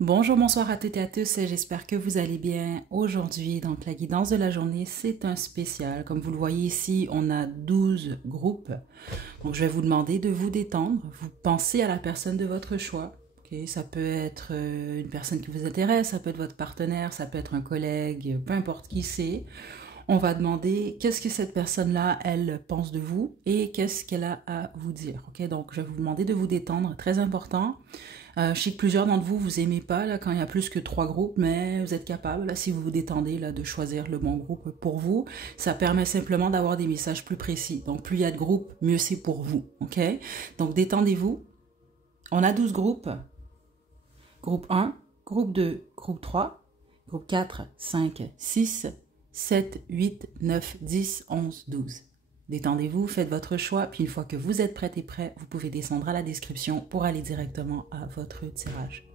Bonjour, bonsoir à toutes et à tous, j'espère que vous allez bien. Aujourd'hui, donc la guidance de la journée, c'est un spécial. Comme vous le voyez ici, on a 12 groupes. Donc je vais vous demander de vous détendre. Vous pensez à la personne de votre choix. Ok, ça peut être une personne qui vous intéresse, ça peut être votre partenaire, ça peut être un collègue, peu importe qui c'est. On va demander qu'est-ce que cette personne-là, elle pense de vous et qu'est-ce qu'elle a à vous dire. Ok, donc je vais vous demander de vous détendre, très important. Je sais que plusieurs d'entre vous, vous aimez pas là, quand il y a plus que 3 groupes, mais vous êtes capable, là, si vous vous détendez, là, de choisir le bon groupe pour vous. Ça permet simplement d'avoir des messages plus précis. Donc, plus il y a de groupes, mieux c'est pour vous. OK? Donc, détendez-vous. On a 12 groupes. Groupe 1, groupe 2, groupe 3, groupe 4, 5, 6, 7, 8, 9, 10, 11, 12. Détendez-vous, faites votre choix, puis une fois que vous êtes prête et prêt, vous pouvez descendre à la description pour aller directement à votre tirage.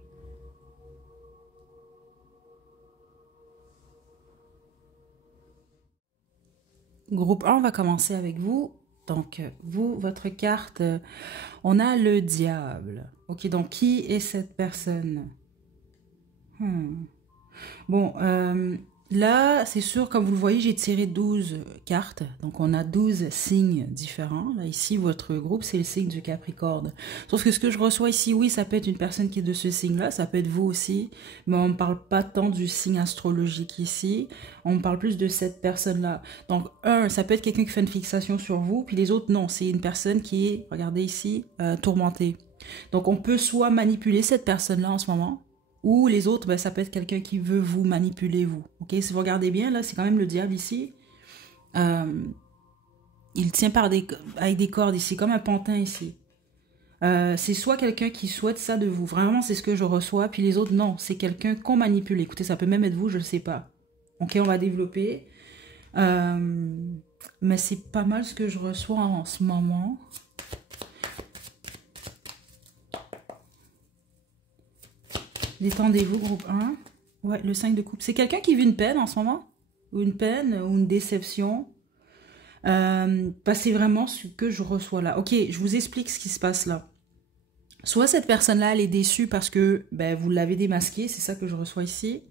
Groupe 1, on va commencer avec vous. Donc, vous, votre carte, on a le diable. Ok, donc qui est cette personne? Bon, là, c'est sûr, comme vous le voyez, j'ai tiré 12 cartes. Donc, on a 12 signes différents. Là, ici, votre groupe, c'est le signe du Capricorne. Sauf que ce que je reçois ici, oui, ça peut être une personne qui est de ce signe-là. Ça peut être vous aussi. Mais on ne parle pas tant du signe astrologique ici. On parle plus de cette personne-là. Donc, ça peut être quelqu'un qui fait une fixation sur vous. Puis les autres, non. C'est une personne qui est, regardez ici, tourmentée. Donc, on peut soit manipuler cette personne-là en ce moment, ou les autres, ben, ça peut être quelqu'un qui veut vous manipuler, vous. Ok, si vous regardez bien, là, c'est quand même le diable ici. Euh, il tient avec des cordes ici, comme un pantin ici. C'est soit quelqu'un qui souhaite ça de vous. Vraiment, c'est ce que je reçois. Puis les autres, non. C'est quelqu'un qu'on manipule. Écoutez, ça peut même être vous, je ne sais pas. Ok, on va développer. Mais c'est pas mal ce que je reçois en ce moment. Détendez-vous, groupe 1. Ouais, le 5 de coupe. C'est quelqu'un qui vit une peine en ce moment? Ou une peine, ou une déception? C'est vraiment ce que je reçois là. Ok, je vous explique ce qui se passe là. Soit cette personne-là, elle est déçue parce que ben, vous l'avez démasqué, c'est ça que je reçois ici,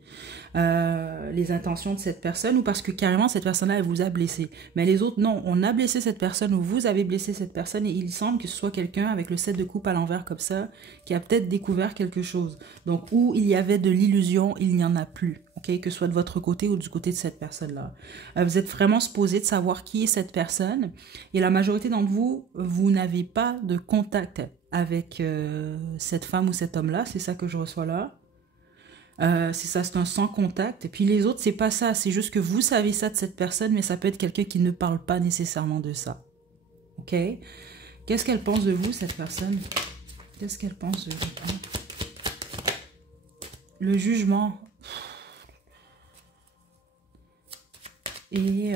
les intentions de cette personne, ou parce que carrément cette personne-là, elle vous a blessé. Mais les autres, non, on a blessé cette personne ou vous avez blessé cette personne et il semble que ce soit quelqu'un avec le 7 de coupe à l'envers comme ça, qui a peut-être découvert quelque chose. Donc, où il y avait de l'illusion, il n'y en a plus. Okay, que ce soit de votre côté ou du côté de cette personne-là. Vous êtes vraiment supposé de savoir qui est cette personne. Et la majorité d'entre vous, vous n'avez pas de contact avec cette femme ou cet homme-là. C'est ça que je reçois là. C'est ça, c'est un sans contact. Et puis les autres, c'est pas ça. C'est juste que vous savez ça de cette personne, mais ça peut être quelqu'un qui ne parle pas nécessairement de ça. Ok? Qu'est-ce qu'elle pense de vous, cette personne? Qu'est-ce qu'elle pense de vous? Le jugement. Et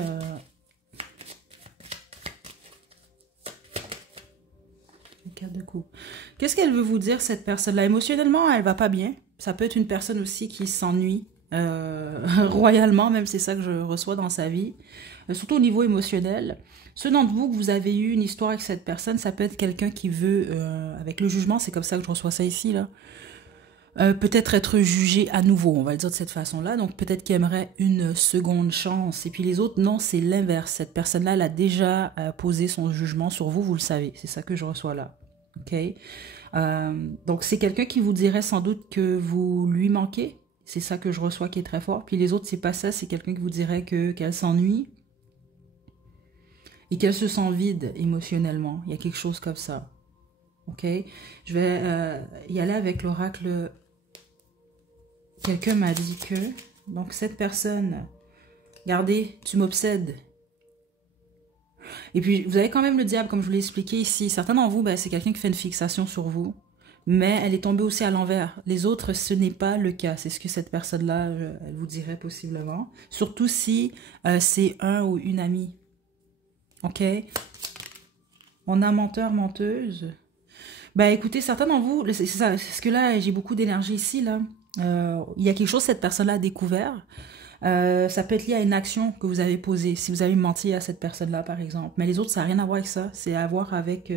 carte de coupe. Qu'est-ce qu'elle veut vous dire, cette personne-là? Émotionnellement, elle va pas bien. Ça peut être une personne aussi qui s'ennuie royalement, même c'est ça que je reçois dans sa vie. Surtout au niveau émotionnel. Ceux d'entre vous que vous avez eu une histoire avec cette personne, ça peut être quelqu'un qui veut, avec le jugement, c'est comme ça que je reçois ça ici, là. Peut-être être jugé à nouveau, on va le dire de cette façon-là. Donc peut-être qu'il aimerait une seconde chance. Et puis les autres, non, c'est l'inverse. Cette personne-là, elle a déjà posé son jugement sur vous, vous le savez. C'est ça que je reçois là. Ok. Donc c'est quelqu'un qui vous dirait sans doute que vous lui manquez. C'est ça que je reçois qui est très fort. Puis les autres, c'est pas ça. C'est quelqu'un qui vous dirait qu'elle s'ennuie et qu'elle se sent vide émotionnellement. Il y a quelque chose comme ça. Ok. Je vais y aller avec l'oracle. Quelqu'un m'a dit que, donc cette personne, regardez, tu m'obsèdes. Et puis, vous avez quand même le diable, comme je vous l'ai expliqué ici. Certains d'entre vous, ben, c'est quelqu'un qui fait une fixation sur vous, mais elle est tombée aussi à l'envers. Les autres, ce n'est pas le cas. C'est ce que cette personne-là, elle vous dirait possiblement. Surtout si c'est un ou une amie. Ok? On a menteur, menteuse. Bah écoutez, certains d'entre vous, c'est ça, parce que là, j'ai beaucoup d'énergie ici, là. Il y a quelque chose que cette personne-là a découvert. Ça peut être lié à une action que vous avez posée, si vous avez menti à cette personne-là, par exemple. Mais les autres, ça n'a rien à voir avec ça. C'est à voir avec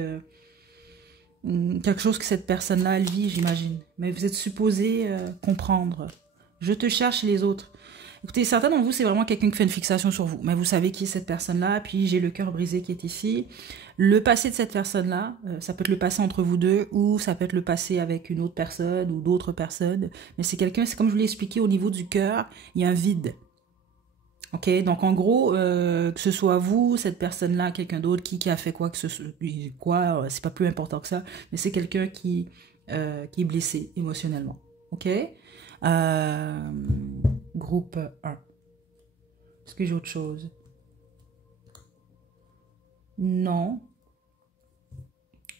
quelque chose que cette personne-là, elle vit, j'imagine. Mais vous êtes supposé comprendre. Je te cherche chez les autres. Écoutez, certains d'entre vous, c'est vraiment quelqu'un qui fait une fixation sur vous. Mais vous savez qui est cette personne-là, puis j'ai le cœur brisé qui est ici. Le passé de cette personne-là, ça peut être le passé entre vous deux, ou ça peut être le passé avec une autre personne, ou d'autres personnes. Mais c'est quelqu'un, c'est comme je vous l'ai expliqué, au niveau du cœur, il y a un vide. Ok, donc en gros, que ce soit vous, cette personne-là, quelqu'un d'autre qui a fait quoi que ce soit, c'est pas plus important que ça, mais c'est quelqu'un qui est blessé émotionnellement. Ok, groupe 1. Est-ce que j'ai autre chose? Non.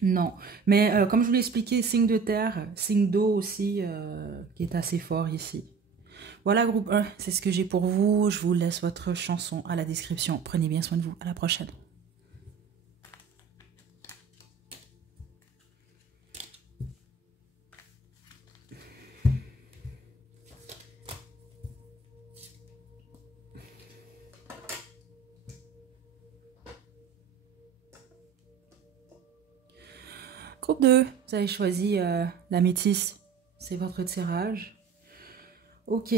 Non. Mais comme je vous l'ai expliqué, signe de terre, signe d'eau aussi, qui est assez fort ici. Voilà, groupe 1, c'est ce que j'ai pour vous. Je vous laisse votre chanson à la description. Prenez bien soin de vous. À la prochaine. Groupe 2, vous avez choisi la métisse. C'est votre tirage. Ok.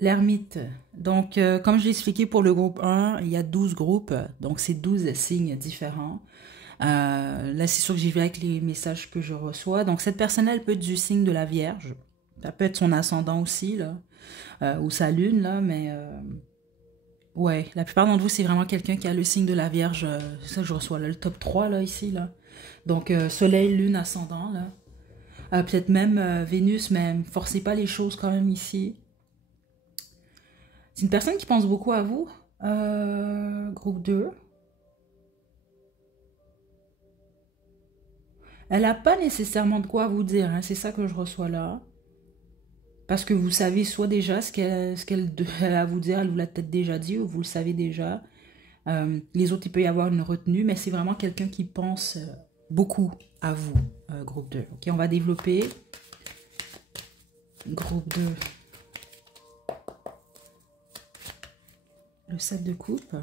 L'ermite. Donc, comme je l'ai expliqué pour le groupe 1, il y a 12 groupes. Donc, c'est 12 signes différents. Là, c'est sûr que j'y vais avec les messages que je reçois. Donc, cette personne-là, elle peut être du signe de la Vierge. Ça peut être son ascendant aussi, là. Ou sa lune, là. Mais, ouais, la plupart d'entre vous, c'est vraiment quelqu'un qui a le signe de la Vierge. C'est ça que je reçois, là. Le top 3, là, ici, là. Donc, soleil, lune, ascendant, là. Peut-être même Vénus, mais forcez pas les choses quand même ici. C'est une personne qui pense beaucoup à vous. Groupe 2. Elle n'a pas nécessairement de quoi vous dire, hein, c'est ça que je reçois là. Parce que vous savez soit déjà ce qu'elle a à vous dire, elle vous l'a peut-être déjà dit, ou vous le savez déjà. Les autres, il peut y avoir une retenue, mais c'est vraiment quelqu'un qui pense beaucoup à vous, groupe 2. Ok, on va développer. Groupe 2. Le 7 de coupe.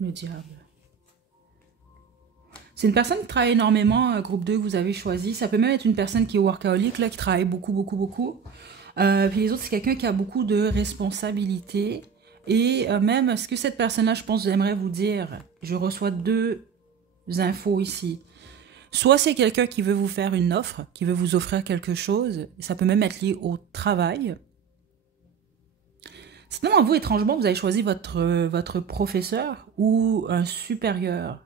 Le diable. C'est une personne qui travaille énormément, groupe 2 que vous avez choisi. Ça peut même être une personne qui est workaholic, là, qui travaille beaucoup, beaucoup, beaucoup. Puis les autres, c'est quelqu'un qui a beaucoup de responsabilités. Et même, ce que cette personne-là, je pense, j'aimerais vous dire, je reçois 2 infos ici. Soit c'est quelqu'un qui veut vous faire une offre, qui veut vous offrir quelque chose. Ça peut même être lié au travail. Sinon, vous, étrangement, vous avez choisi votre professeur ou un supérieur.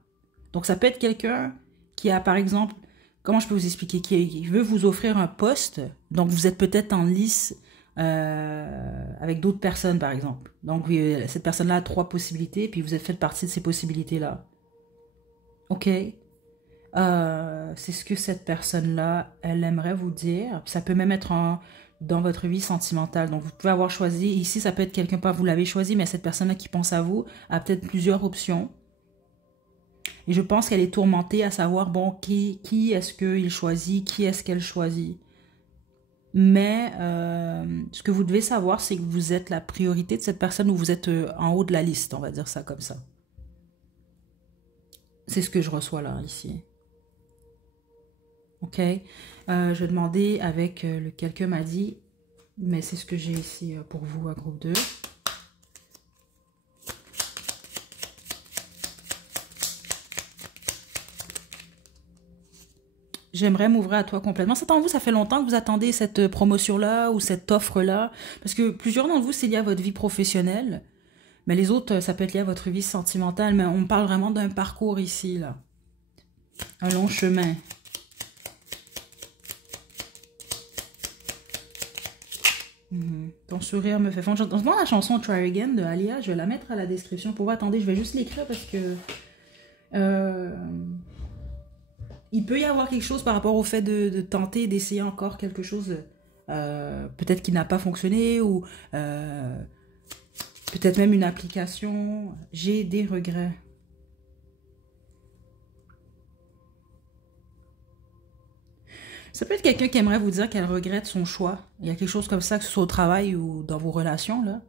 Donc, ça peut être quelqu'un qui a, par exemple, comment je peux vous expliquer, qui veut vous offrir un poste. Donc, vous êtes peut-être en lice avec d'autres personnes, par exemple. Donc, cette personne-là a 3 possibilités, puis vous êtes fait partie de ces possibilités-là. OK? C'est ce que cette personne-là, elle aimerait vous dire. Ça peut même être dans votre vie sentimentale. Donc, vous pouvez avoir choisi, ici, ça peut être quelqu'un, pas vous l'avez choisi, mais cette personne-là qui pense à vous a peut-être plusieurs options. Et je pense qu'elle est tourmentée à savoir, bon, qui est-ce qu'il choisit, qui est-ce qu'elle choisit. Mais ce que vous devez savoir, c'est que vous êtes la priorité de cette personne ou vous êtes en haut de la liste, on va dire ça comme ça. C'est ce que je reçois là, ici. Ok, je vais demander avec le quelqu'un m'a dit, mais c'est ce que j'ai ici pour vous, groupe 2. J'aimerais m'ouvrir à toi complètement. Certains de vous, ça fait longtemps que vous attendez cette promotion-là ou cette offre-là. Parce que plusieurs d'entre vous, c'est lié à votre vie professionnelle. Mais les autres, ça peut être lié à votre vie sentimentale. Mais on parle vraiment d'un parcours ici, là. Un long chemin. Ton sourire me fait fondre. J'entends la chanson Try Again de Alia. Je vais la mettre à la description pour vous. Attendez, je vais juste l'écrire parce que... il peut y avoir quelque chose par rapport au fait de tenter d'essayer encore quelque chose peut-être qui n'a pas fonctionné ou peut-être même une application. J'ai des regrets. Ça peut être quelqu'un qui aimerait vous dire qu'elle regrette son choix. Il y a quelque chose comme ça, que ce soit au travail ou dans vos relations, là.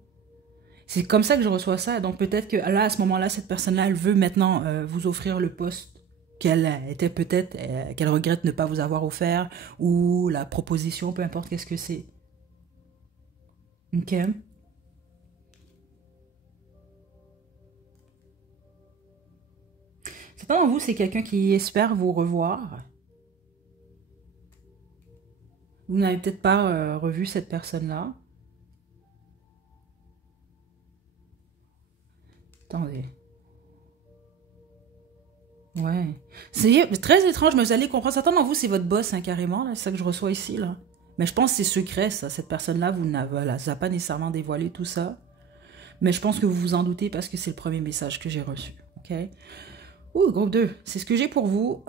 C'est comme ça que je reçois ça. Donc peut-être que là, à ce moment-là, cette personne-là, elle veut maintenant vous offrir le poste qu'elle était peut-être, qu'elle regrette ne pas vous avoir offert, ou la proposition, peu importe qu'est-ce que c'est. Ok? Certains d'entre vous, c'est quelqu'un qui espère vous revoir. Vous n'avez peut-être pas revu cette personne-là. Attendez. Ouais. C'est très étrange, mais vous allez comprendre. Certains d'entre vous, c'est votre boss, hein, carrément. C'est ça que je reçois ici, là. Mais je pense que c'est secret, ça. Cette personne-là, vous n'avez pas nécessairement dévoilé tout ça. Mais je pense que vous vous en doutez parce que c'est le premier message que j'ai reçu. Ok? Ouh, groupe 2. C'est ce que j'ai pour vous.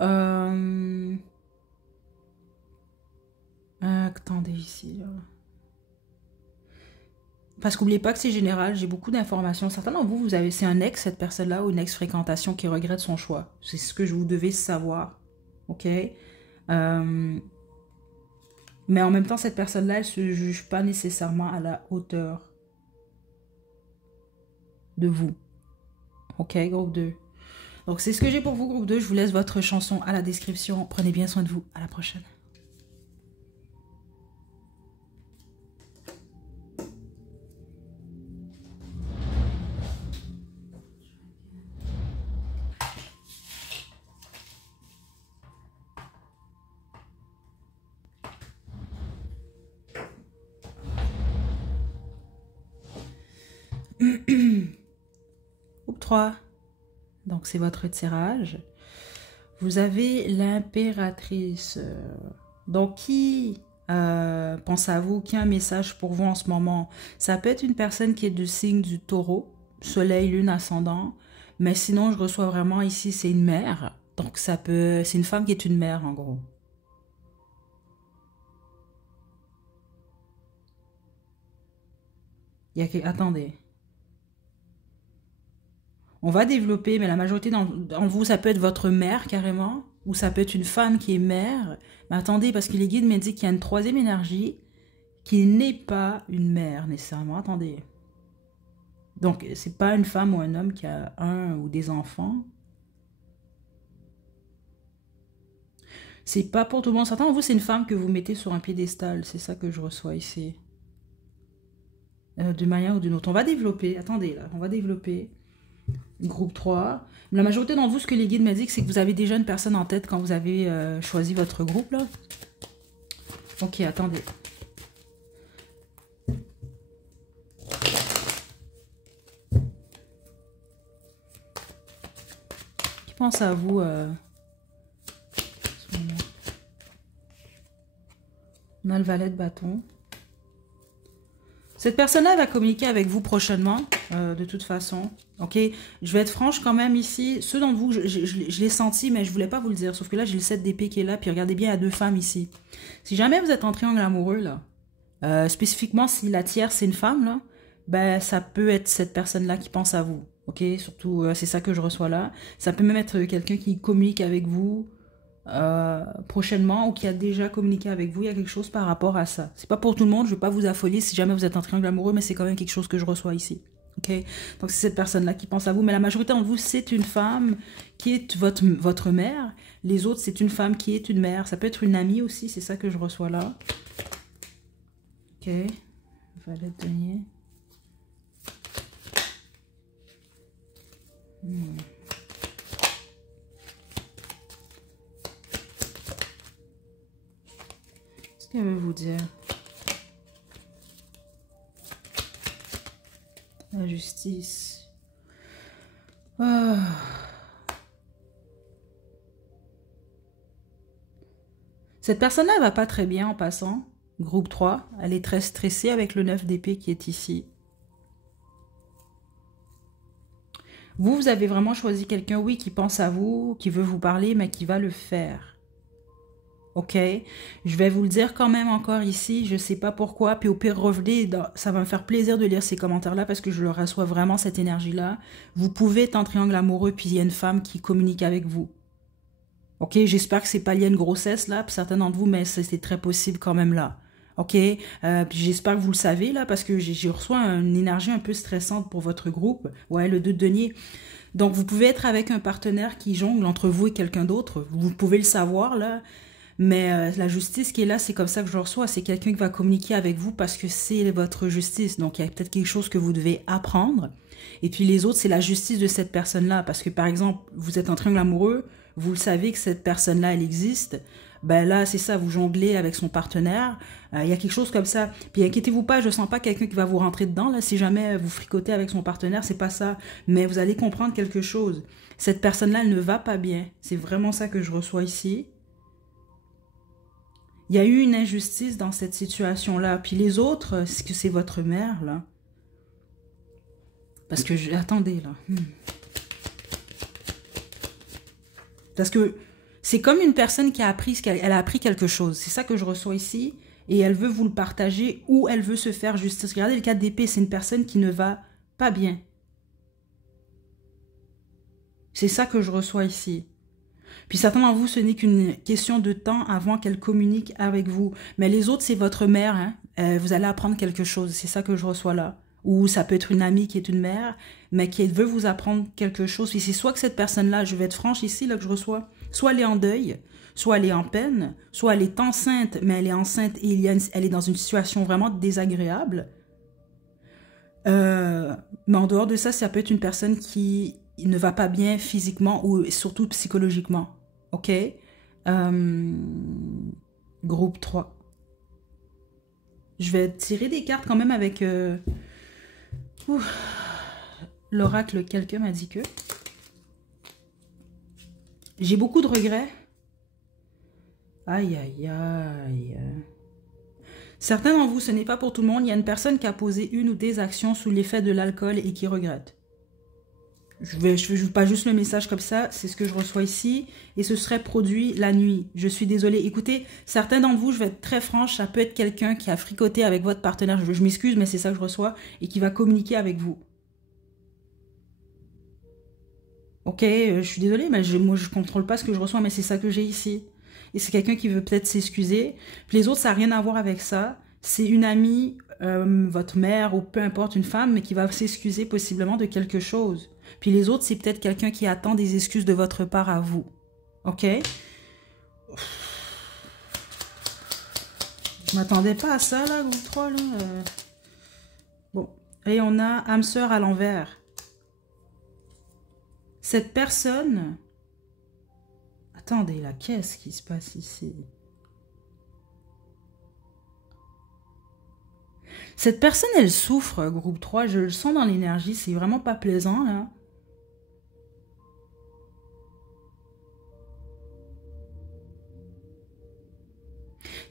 Attendez ici, là. Parce qu'oubliez pas que c'est général, j'ai beaucoup d'informations. Certains d'entre vous, vous avez, c'est un ex, cette personne-là, ou une ex-fréquentation qui regrette son choix. C'est ce que vous devez savoir. Ok? Mais en même temps, cette personne-là, elle ne se juge pas nécessairement à la hauteur de vous. Ok, groupe 2. Donc, c'est ce que j'ai pour vous, groupe 2. Je vous laisse votre chanson à la description. Prenez bien soin de vous. À la prochaine. Groupe 3. Donc, c'est votre tirage. Vous avez l'impératrice. Donc, qui pense à vous? Qui a un message pour vous en ce moment? Ça peut être une personne qui est du signe du taureau, soleil, lune, ascendant. Mais sinon, je reçois vraiment ici, c'est une mère. Donc, c'est une femme qui est une mère, en gros. Attendez. On va développer, mais la majorité d'entre vous, ça peut être votre mère carrément, ou ça peut être une femme qui est mère. Mais attendez, parce que les guides m'indiquent qu'il y a une troisième énergie qui n'est pas une mère nécessairement. Attendez. Donc, c'est pas une femme ou un homme qui a un ou des enfants. C'est pas pour tout le monde. Certains d'entre vous, c'est une femme que vous mettez sur un piédestal. C'est ça que je reçois ici. D'une manière ou d'une autre. On va développer. Attendez, là. On va développer. Groupe 3. La majorité d'entre vous, ce que les guides m'indiquent, c'est que vous avez déjà une personne en tête quand vous avez choisi votre groupe, là. Ok, attendez. Qui pense à vous on a le valet de bâton. Cette personne-là va communiquer avec vous prochainement, de toute façon. Ok, je vais être franche quand même ici. Ceux d'entre vous, je l'ai senti, mais je voulais pas vous le dire. Sauf que là, j'ai le 7 d'épée qui est là. Puis regardez bien, il y a deux femmes ici. Si jamais vous êtes en triangle amoureux, là, spécifiquement si la tierce, c'est une femme, là, ben, ça peut être cette personne-là qui pense à vous. Ok, surtout, c'est ça que je reçois là. Ça peut même être quelqu'un qui communique avec vous prochainement ou qui a déjà communiqué avec vous. Il y a quelque chose par rapport à ça. C'est pas pour tout le monde, je veux pas vous affoler si jamais vous êtes en triangle amoureux, mais c'est quand même quelque chose que je reçois ici. Ok, donc c'est cette personne-là qui pense à vous, mais la majorité d'entre vous, c'est une femme qui est votre mère. Les autres, c'est une femme qui est une mère. Ça peut être une amie aussi, c'est ça que je reçois là. Ok, valet de denier. Qu'est-ce qu'elle veut vous dire? La justice. Oh. Cette personne-là, elle va pas très bien en passant. Groupe 3. Elle est très stressée avec le 9 d'épée qui est ici. Vous avez vraiment choisi quelqu'un, oui, qui pense à vous, qui veut vous parler, mais qui va le faire. Ok, je vais vous le dire quand même encore ici, je sais pas pourquoi, puis au pire revenez, ça va me faire plaisir de lire ces commentaires-là parce que je leur reçois vraiment cette énergie-là. Vous pouvez être en triangle amoureux, puis il y a une femme qui communique avec vous. Ok, j'espère que c'est pas lié à une grossesse là, pour certains d'entre vous, mais c'est très possible quand même là. Ok, puis j'espère que vous le savez là, parce que j'ai reçu une énergie un peu stressante pour votre groupe. Ouais, le 2 de denier. Donc vous pouvez être avec un partenaire qui jongle entre vous et quelqu'un d'autre. Vous pouvez le savoir là, mais la justice qui est là, c'est comme ça que je le reçois. C'est quelqu'un qui va communiquer avec vous parce que c'est votre justice. Donc il y a peut-être quelque chose que vous devez apprendre. Et puis les autres, c'est la justice de cette personne-là. Parce que par exemple, vous êtes en triangle amoureux, vous le savez que cette personne-là, elle existe. Ben là, c'est ça, vous jonglez avec son partenaire. Il y a quelque chose comme ça. Puis inquiétez-vous pas, je sens pas quelqu'un qui va vous rentrer dedans. Là, si jamais vous fricotez avec son partenaire, c'est pas ça. Mais vous allez comprendre quelque chose. Cette personne-là, elle ne va pas bien. C'est vraiment ça que je reçois ici. Il y a eu une injustice dans cette situation-là. Puis les autres, est-ce que c'est votre mère, là? Parce que, attendez, là. Parce que c'est comme une personne qui a appris, elle a appris quelque chose. C'est ça que je reçois ici. Et elle veut vous le partager ou elle veut se faire justice. Regardez le cas d'épée, c'est une personne qui ne va pas bien. C'est ça que je reçois ici. Puis certains d'entre vous, ce n'est qu'une question de temps avant qu'elle communique avec vous. Mais les autres, c'est votre mère. Hein? Vous allez apprendre quelque chose. C'est ça que je reçois là. Ou ça peut être une amie qui est une mère, mais qui veut vous apprendre quelque chose. Puis c'est soit que cette personne-là, je vais être franche ici, là que je reçois, soit elle est en deuil, soit elle est en peine, soit elle est enceinte, mais elle est enceinte et elle est dans une situation vraiment désagréable. Mais en dehors de ça, ça peut être une personne qui ne va pas bien physiquement ou surtout psychologiquement. OK? Groupe 3. Je vais tirer des cartes quand même avec... l'oracle, quelqu'un m'a dit que... J'ai beaucoup de regrets. Aïe, aïe, aïe. Certains d'entre vous, ce n'est pas pour tout le monde. Il y a une personne qui a posé une ou des actions sous l'effet de l'alcool et qui regrette. Je veux pas juste le message comme ça, c'est ce que je reçois ici. Et ce serait produit la nuit. Je suis désolée. Écoutez, certains d'entre vous, je vais être très franche, ça peut être quelqu'un qui a fricoté avec votre partenaire. Je m'excuse, mais c'est ça que je reçois. Et qui va communiquer avec vous. Ok, je suis désolée, mais moi je contrôle pas ce que je reçois, mais c'est ça que j'ai ici. Et c'est quelqu'un qui veut peut-être s'excuser. Puis les autres, ça n'a rien à voir avec ça. C'est une amie, votre mère ou peu importe, une femme, mais qui va s'excuser possiblement de quelque chose. Puis les autres, c'est peut-être quelqu'un qui attend des excuses de votre part à vous. Ok? Je m'attendais pas à ça, là, groupe 3, là. Bon. Et on a âme sœur à l'envers. Cette personne... Attendez, là, qu'est-ce qui se passe ici? Cette personne, elle souffre, groupe 3, je le sens dans l'énergie, c'est vraiment pas plaisant, là.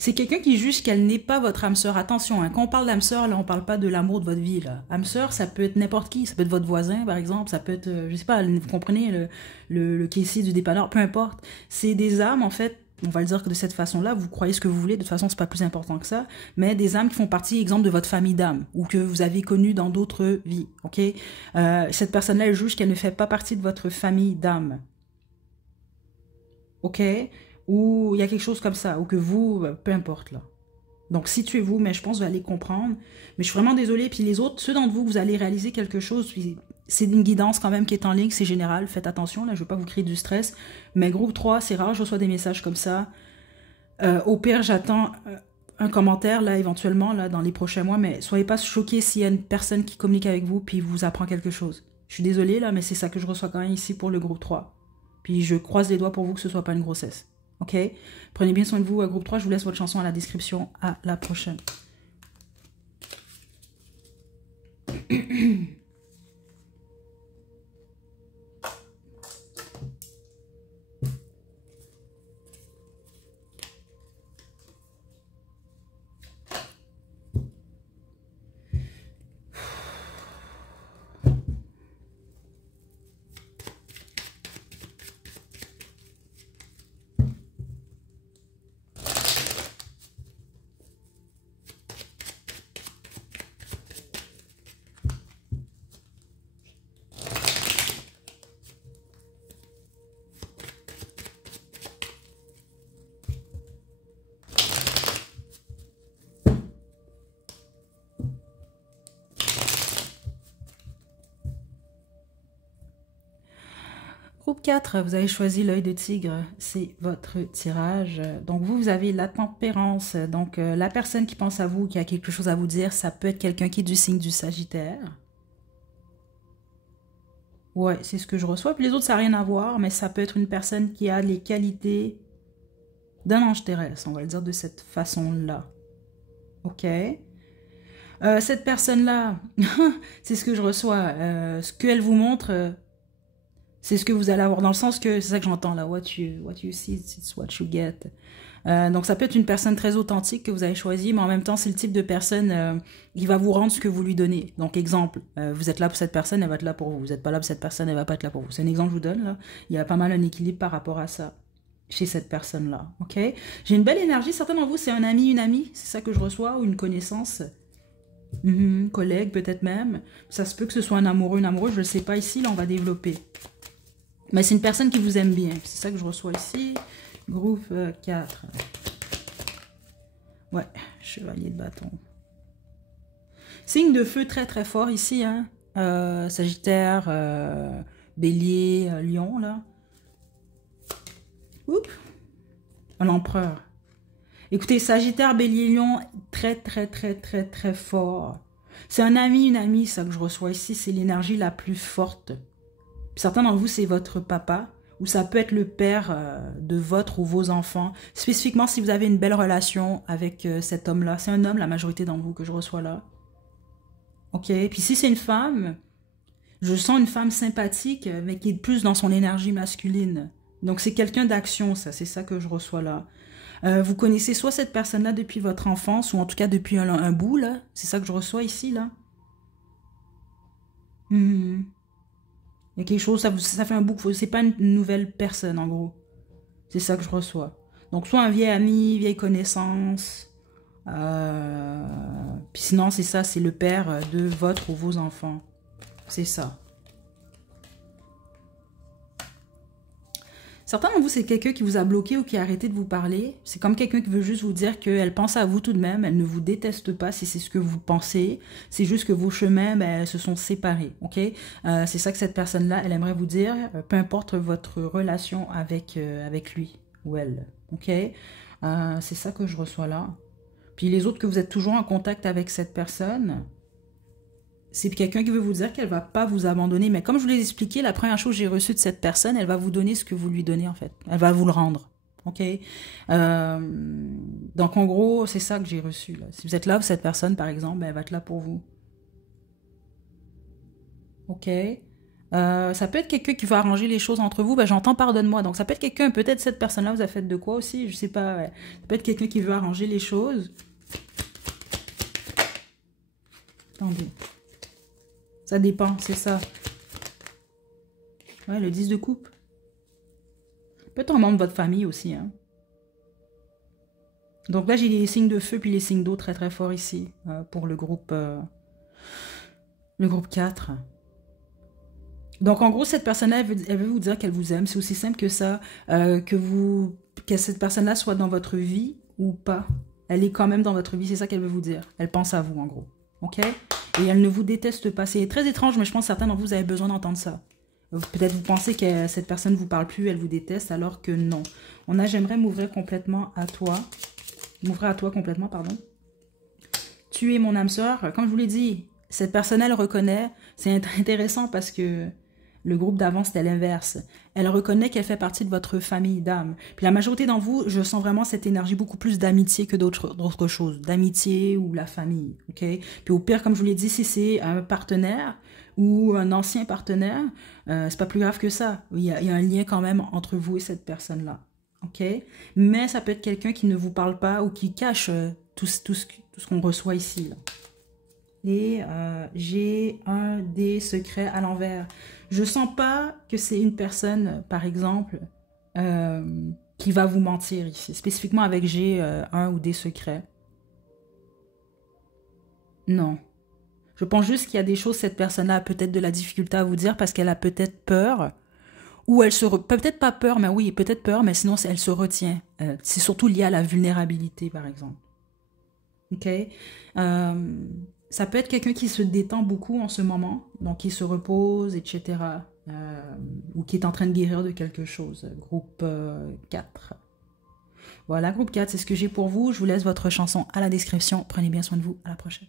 C'est quelqu'un qui juge qu'elle n'est pas votre âme sœur. Attention, hein, quand on parle d'âme sœur, là, on parle pas de l'amour de votre vie, là. Âme sœur, ça peut être n'importe qui. Ça peut être votre voisin, par exemple. Ça peut être, je sais pas, vous comprenez, le caissier du dépanneur, peu importe. C'est des âmes, en fait, on va le dire que de cette façon-là, vous croyez ce que vous voulez, de toute façon, c'est pas plus important que ça, mais des âmes qui font partie, exemple, de votre famille d'âmes, ou que vous avez connu dans d'autres vies, ok? Cette personne-là, elle juge qu'elle ne fait pas partie de votre famille d'âmes. Ok? Ou il y a quelque chose comme ça, ou que vous, peu importe là. Donc situez-vous, mais je pense que vous allez comprendre. Mais je suis vraiment désolée. Puis les autres, ceux d'entre vous, vous allez réaliser quelque chose. C'est une guidance quand même qui est en ligne, c'est général. Faites attention, là, je ne veux pas vous créer du stress. Mais groupe 3, c'est rare, je reçois des messages comme ça. Au pire, j'attends un commentaire, là, éventuellement, là, dans les prochains mois. Mais soyez pas choqués s'il y a une personne qui communique avec vous puis vous apprend quelque chose. Je suis désolée, là, mais c'est ça que je reçois quand même ici pour le groupe 3. Puis je croise les doigts pour vous que ce ne soit pas une grossesse. Ok? Prenez bien soin de vous, groupe 3. Je vous laisse votre chanson à la description. À la prochaine. groupe 4, vous avez choisi l'œil de tigre, c'est votre tirage. Donc vous avez la tempérance, donc la personne qui pense à vous, qui a quelque chose à vous dire, ça peut être quelqu'un qui est du signe du Sagittaire. Ouais, c'est ce que je reçois. Puis les autres, ça n'a rien à voir, mais ça peut être une personne qui a les qualités d'un ange terrestre, on va le dire de cette façon-là. Ok. Cette personne-là, c'est ce que je reçois. Ce qu'elle vous montre, c'est ce que vous allez avoir. Dans le sens que, c'est ça que j'entends là, what you see, it's what you get. Donc ça peut être une personne très authentique que vous avez choisie, mais en même temps, c'est le type de personne qui va vous rendre ce que vous lui donnez. Donc exemple, vous êtes là pour cette personne, elle va être là pour vous. Vous n'êtes pas là pour cette personne, elle va pas être là pour vous. C'est un exemple que je vous donne là. Il y a pas mal un équilibre par rapport à ça chez cette personne-là, ok? J'ai une belle énergie. Certains d'entre vous, c'est un ami, une amie, c'est ça que je reçois, ou une connaissance. Collègue peut-être même. Ça se peut que ce soit un amoureux, une amoureuse, je ne sais pas ici, là on va développer. Mais c'est une personne qui vous aime bien. C'est ça que je reçois ici. Groupe 4. Ouais, chevalier de bâton. Signe de feu très très fort ici. Hein. Sagittaire, bélier, lion là. Oups. L'empereur. Écoutez, Sagittaire, bélier, lion, très très très très très fort. C'est un ami, une amie, ça que je reçois ici. C'est l'énergie la plus forte. Certains d'entre vous, c'est votre papa, ou ça peut être le père de votre ou vos enfants. Spécifiquement, si vous avez une belle relation avec cet homme-là. C'est un homme, la majorité d'entre vous, que je reçois là. Ok, puis si c'est une femme, je sens une femme sympathique, mais qui est plus dans son énergie masculine. Donc c'est quelqu'un d'action, ça, c'est ça que je reçois là. Vous connaissez soit cette personne-là depuis votre enfance, ou en tout cas depuis un bout, là. C'est ça que je reçois ici, là. Il y a quelque chose, ça fait un bout, c'est pas une nouvelle personne, en gros. C'est ça que je reçois. Donc, soit un vieil ami, vieille connaissance. Puis sinon, c'est ça, c'est le père de votre ou vos enfants. C'est ça. Certains d'entre vous, c'est quelqu'un qui vous a bloqué ou qui a arrêté de vous parler. C'est comme quelqu'un qui veut juste vous dire qu'elle pense à vous tout de même. Elle ne vous déteste pas si c'est ce que vous pensez. C'est juste que vos chemins se sont séparés. Ok, c'est ça que cette personne-là, elle aimerait vous dire. Peu importe votre relation avec lui ou elle. Ok, c'est ça que je reçois là. Puis les autres que vous êtes toujours en contact avec cette personne, c'est quelqu'un qui veut vous dire qu'elle ne va pas vous abandonner. Mais comme je vous l'ai expliqué, la première chose que j'ai reçue de cette personne, elle va vous donner ce que vous lui donnez en fait. Elle va vous le rendre. Ok. Donc en gros, c'est ça que j'ai reçu. Là. Si vous êtes là pour cette personne, par exemple, elle va être là pour vous. Ok. Ça peut être quelqu'un qui va arranger les choses entre vous. Ben, j'entends pardonne-moi. Donc ça peut être quelqu'un, peut-être cette personne-là vous a fait de quoi aussi, je sais pas. Ouais. Ça peut être quelqu'un qui veut arranger les choses. Attendez. Ça dépend, c'est ça. Ouais, le 10 de coupe. Peut-être un membre de votre famille aussi. Hein. Donc là, j'ai les signes de feu puis les signes d'eau très très forts ici pour le groupe 4. Donc en gros, cette personne-là, elle veut vous dire qu'elle vous aime. C'est aussi simple que ça, que cette personne-là soit dans votre vie ou pas. Elle est quand même dans votre vie, c'est ça qu'elle veut vous dire. Elle pense à vous en gros. Ok? Et elle ne vous déteste pas. C'est très étrange, mais je pense que certains d'entre vous avez besoin d'entendre ça. Peut-être vous pensez que cette personne ne vous parle plus, elle vous déteste, alors que non. On a, j'aimerais m'ouvrir complètement à toi. M'ouvrir à toi complètement, pardon. Tu es mon âme sœur. Comme je vous l'ai dit, cette personne, elle reconnaît. C'est intéressant parce que le groupe d'avant, c'était l'inverse. Elle reconnaît qu'elle fait partie de votre famille d'âme. Puis la majorité d'entre vous, je sens vraiment cette énergie beaucoup plus d'amitié que d'autres choses. D'amitié ou la famille, ok? Puis au pire, comme je vous l'ai dit, si c'est un partenaire ou un ancien partenaire, c'est pas plus grave que ça. Il y a un lien quand même entre vous et cette personne-là, ok? Mais ça peut être quelqu'un qui ne vous parle pas ou qui cache tout ce qu'on reçoit ici, là. Et j'ai un des secrets à l'envers. Je sens pas que c'est une personne, par exemple, qui va vous mentir ici. Spécifiquement avec j'ai un ou des secrets. Non. Je pense juste qu'il y a des choses, cette personne-là a peut-être de la difficulté à vous dire parce qu'elle a peut-être peur. Ou elle se... Peut-être pas peur, mais oui, peut-être peur, mais sinon elle se retient. C'est surtout lié à la vulnérabilité, par exemple. Ok? Ça peut être quelqu'un qui se détend beaucoup en ce moment, donc qui se repose, etc. ou qui est en train de guérir de quelque chose. Groupe 4. Voilà, groupe 4, c'est ce que j'ai pour vous. Je vous laisse votre chanson à la description. Prenez bien soin de vous. À la prochaine.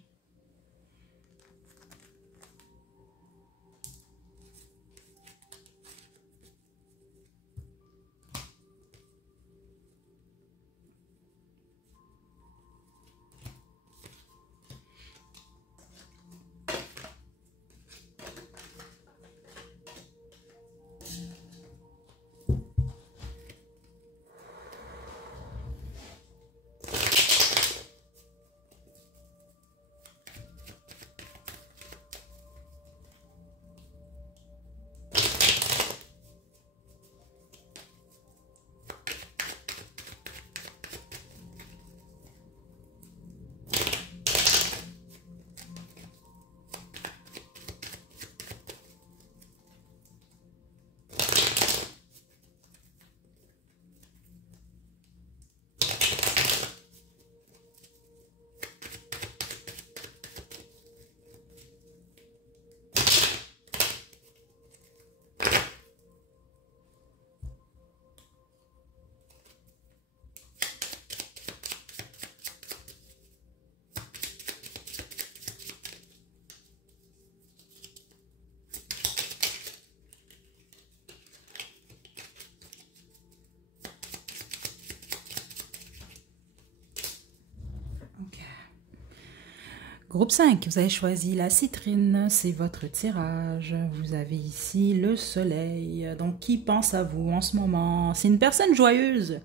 Groupe 5, vous avez choisi la citrine, c'est votre tirage. Vous avez ici le soleil. Donc, qui pense à vous en ce moment? C'est une personne joyeuse.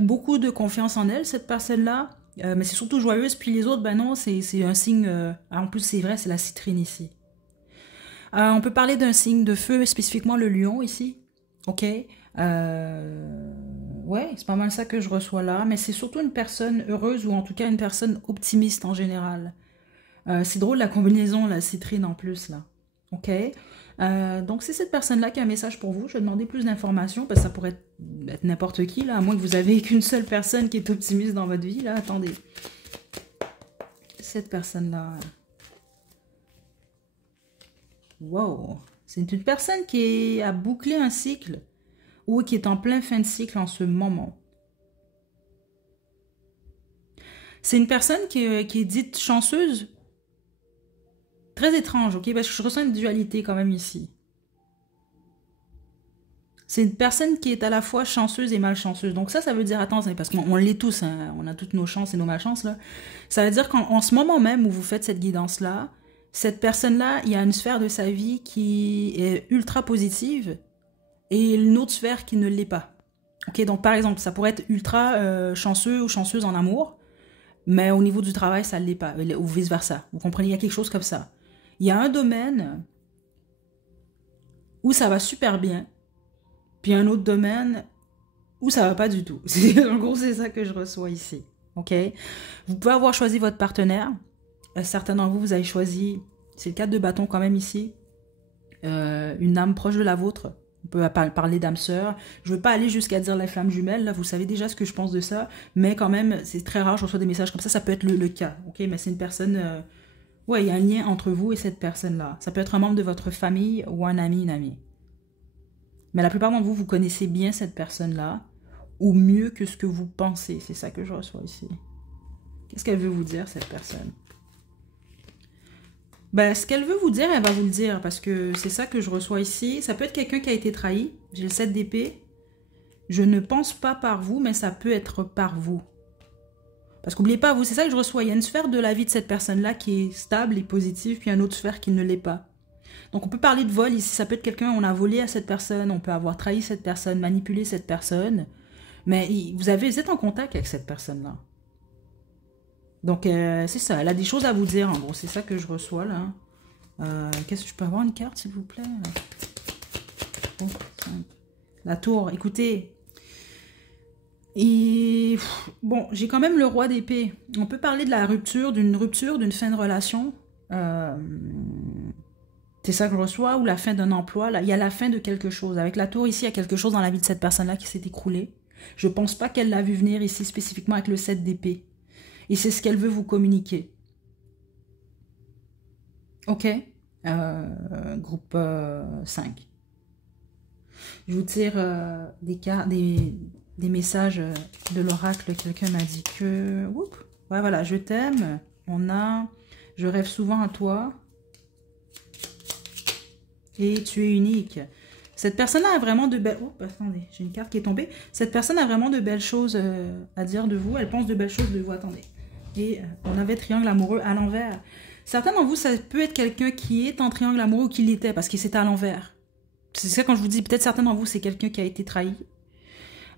Beaucoup de confiance en elle, cette personne-là. Mais c'est surtout joyeuse. Puis les autres, ben non, c'est un signe... en plus, c'est vrai, c'est la citrine ici. On peut parler d'un signe de feu, spécifiquement le lion ici. OK? Ouais, c'est pas mal ça que je reçois là. Mais c'est surtout une personne heureuse ou en tout cas une personne optimiste en général. C'est drôle la combinaison, la citrine en plus, là. OK? Donc, c'est cette personne-là qui a un message pour vous. Je vais demander plus d'informations parce que ça pourrait être n'importe qui, là, à moins que vous avez qu'une seule personne qui est optimiste dans votre vie, là. Attendez. Cette personne-là. Wow! C'est une personne qui a bouclé un cycle ou qui est en plein fin de cycle en ce moment. C'est une personne qui est dite chanceuse. Très étrange, ok? Parce que je ressens une dualité quand même ici. C'est une personne qui est à la fois chanceuse et malchanceuse. Donc ça veut dire, attends, parce qu'on l'est tous, hein, on a toutes nos chances et nos malchances, là. Ça veut dire qu'en ce moment même où vous faites cette guidance-là, cette personne-là, il y a une sphère de sa vie qui est ultra positive et une autre sphère qui ne l'est pas. Ok, donc par exemple, ça pourrait être ultra chanceux ou chanceuse en amour, mais au niveau du travail, ça ne l'est pas, ou vice-versa. Vous comprenez, il y a quelque chose comme ça. Il y a un domaine où ça va super bien, puis un autre domaine où ça va pas du tout. En gros, c'est ça que je reçois ici. Ok? Vous pouvez avoir choisi votre partenaire. Certains d'entre vous, vous avez choisi, c'est le 4 de bâton quand même ici, une âme proche de la vôtre. On peut parler d'âme sœur. Je ne veux pas aller jusqu'à dire la flamme jumelle. Là, vous savez déjà ce que je pense de ça. Mais quand même, c'est très rare, je reçois des messages comme ça. Ça peut être le cas. Ok? Mais c'est une personne... ouais, il y a un lien entre vous et cette personne-là. Ça peut être un membre de votre famille ou un ami, une amie. Mais la plupart d'entre vous, vous connaissez bien cette personne-là, ou mieux que ce que vous pensez. C'est ça que je reçois ici. Qu'est-ce qu'elle veut vous dire, cette personne? Ben, ce qu'elle veut vous dire, elle va vous le dire, parce que c'est ça que je reçois ici. Ça peut être quelqu'un qui a été trahi. J'ai le 7 d'épée. Je ne pense pas par vous, mais ça peut être par vous. Parce qu'oubliez pas, vous, c'est ça que je reçois. Il y a une sphère de la vie de cette personne-là qui est stable et positive, puis une autre sphère qui ne l'est pas. Donc on peut parler de vol ici, ça peut être quelqu'un, on a volé à cette personne, on peut avoir trahi cette personne, manipulé cette personne, mais vous êtes en contact avec cette personne-là. Donc c'est ça, elle a des choses à vous dire en gros, c'est ça que je reçois là. Qu'est-ce que je peux avoir une carte s'il vous plaît? Oh, la tour, écoutez. Et bon, j'ai quand même le roi d'épée. On peut parler de la rupture, d'une fin de relation. C'est ça que je reçois, ou la fin d'un emploi. Là, il y a la fin de quelque chose. Avec la tour ici, il y a quelque chose dans la vie de cette personne-là qui s'est écroulé. Je ne pense pas qu'elle l'a vu venir ici, spécifiquement avec le 7 d'épée. Et c'est ce qu'elle veut vous communiquer. Ok? Groupe 5. Je vous tire des messages de l'oracle. Quelqu'un m'a dit que... Oups, ouais, voilà, je t'aime. On a... Je rêve souvent à toi. Et tu es unique. Cette personne-là a vraiment de belles... Oh, attendez, j'ai une carte qui est tombée. Cette personne a vraiment de belles choses à dire de vous. Elle pense de belles choses de vous. Attendez. Et on avait triangle amoureux à l'envers. Certains d'entre vous, ça peut être quelqu'un qui est en triangle amoureux ou qui l'était parce que c'était à l'envers. C'est ça quand je vous dis, peut-être certains d'entre vous, c'est quelqu'un qui a été trahi.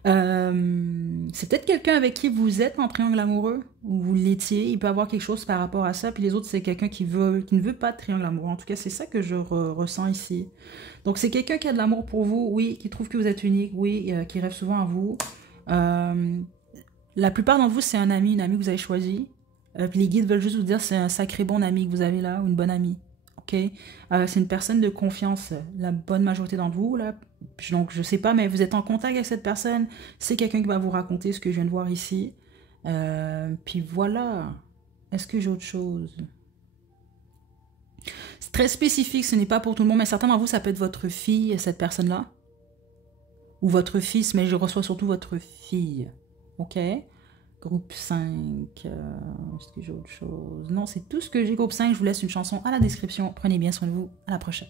C'est peut-être quelqu'un avec qui vous êtes en triangle amoureux, ou vous l'étiez, il peut avoir quelque chose par rapport à ça, puis les autres, c'est quelqu'un qui ne veut pas de triangle amoureux. En tout cas, c'est ça que je ressens ici. Donc, c'est quelqu'un qui a de l'amour pour vous, oui, qui trouve que vous êtes unique, oui, qui rêve souvent à vous. La plupart d'entre vous, c'est un ami, une amie que vous avez choisi. Puis les guides veulent juste vous dire c'est un sacré bon ami que vous avez là, ou une bonne amie. Ok, c'est une personne de confiance, la bonne majorité d'entre vous, là. Donc, je sais pas, mais vous êtes en contact avec cette personne. C'est quelqu'un qui va vous raconter ce que je viens de voir ici. Puis voilà. Est-ce que j'ai autre chose? C'est très spécifique, ce n'est pas pour tout le monde, mais certains d'entre vous, ça peut être votre fille, cette personne-là. Ou votre fils, mais je reçois surtout votre fille. Ok? Groupe 5, est-ce que j'ai autre chose? Non, c'est tout ce que j'ai. Groupe 5, je vous laisse une chanson à la description. Prenez bien soin de vous. À la prochaine.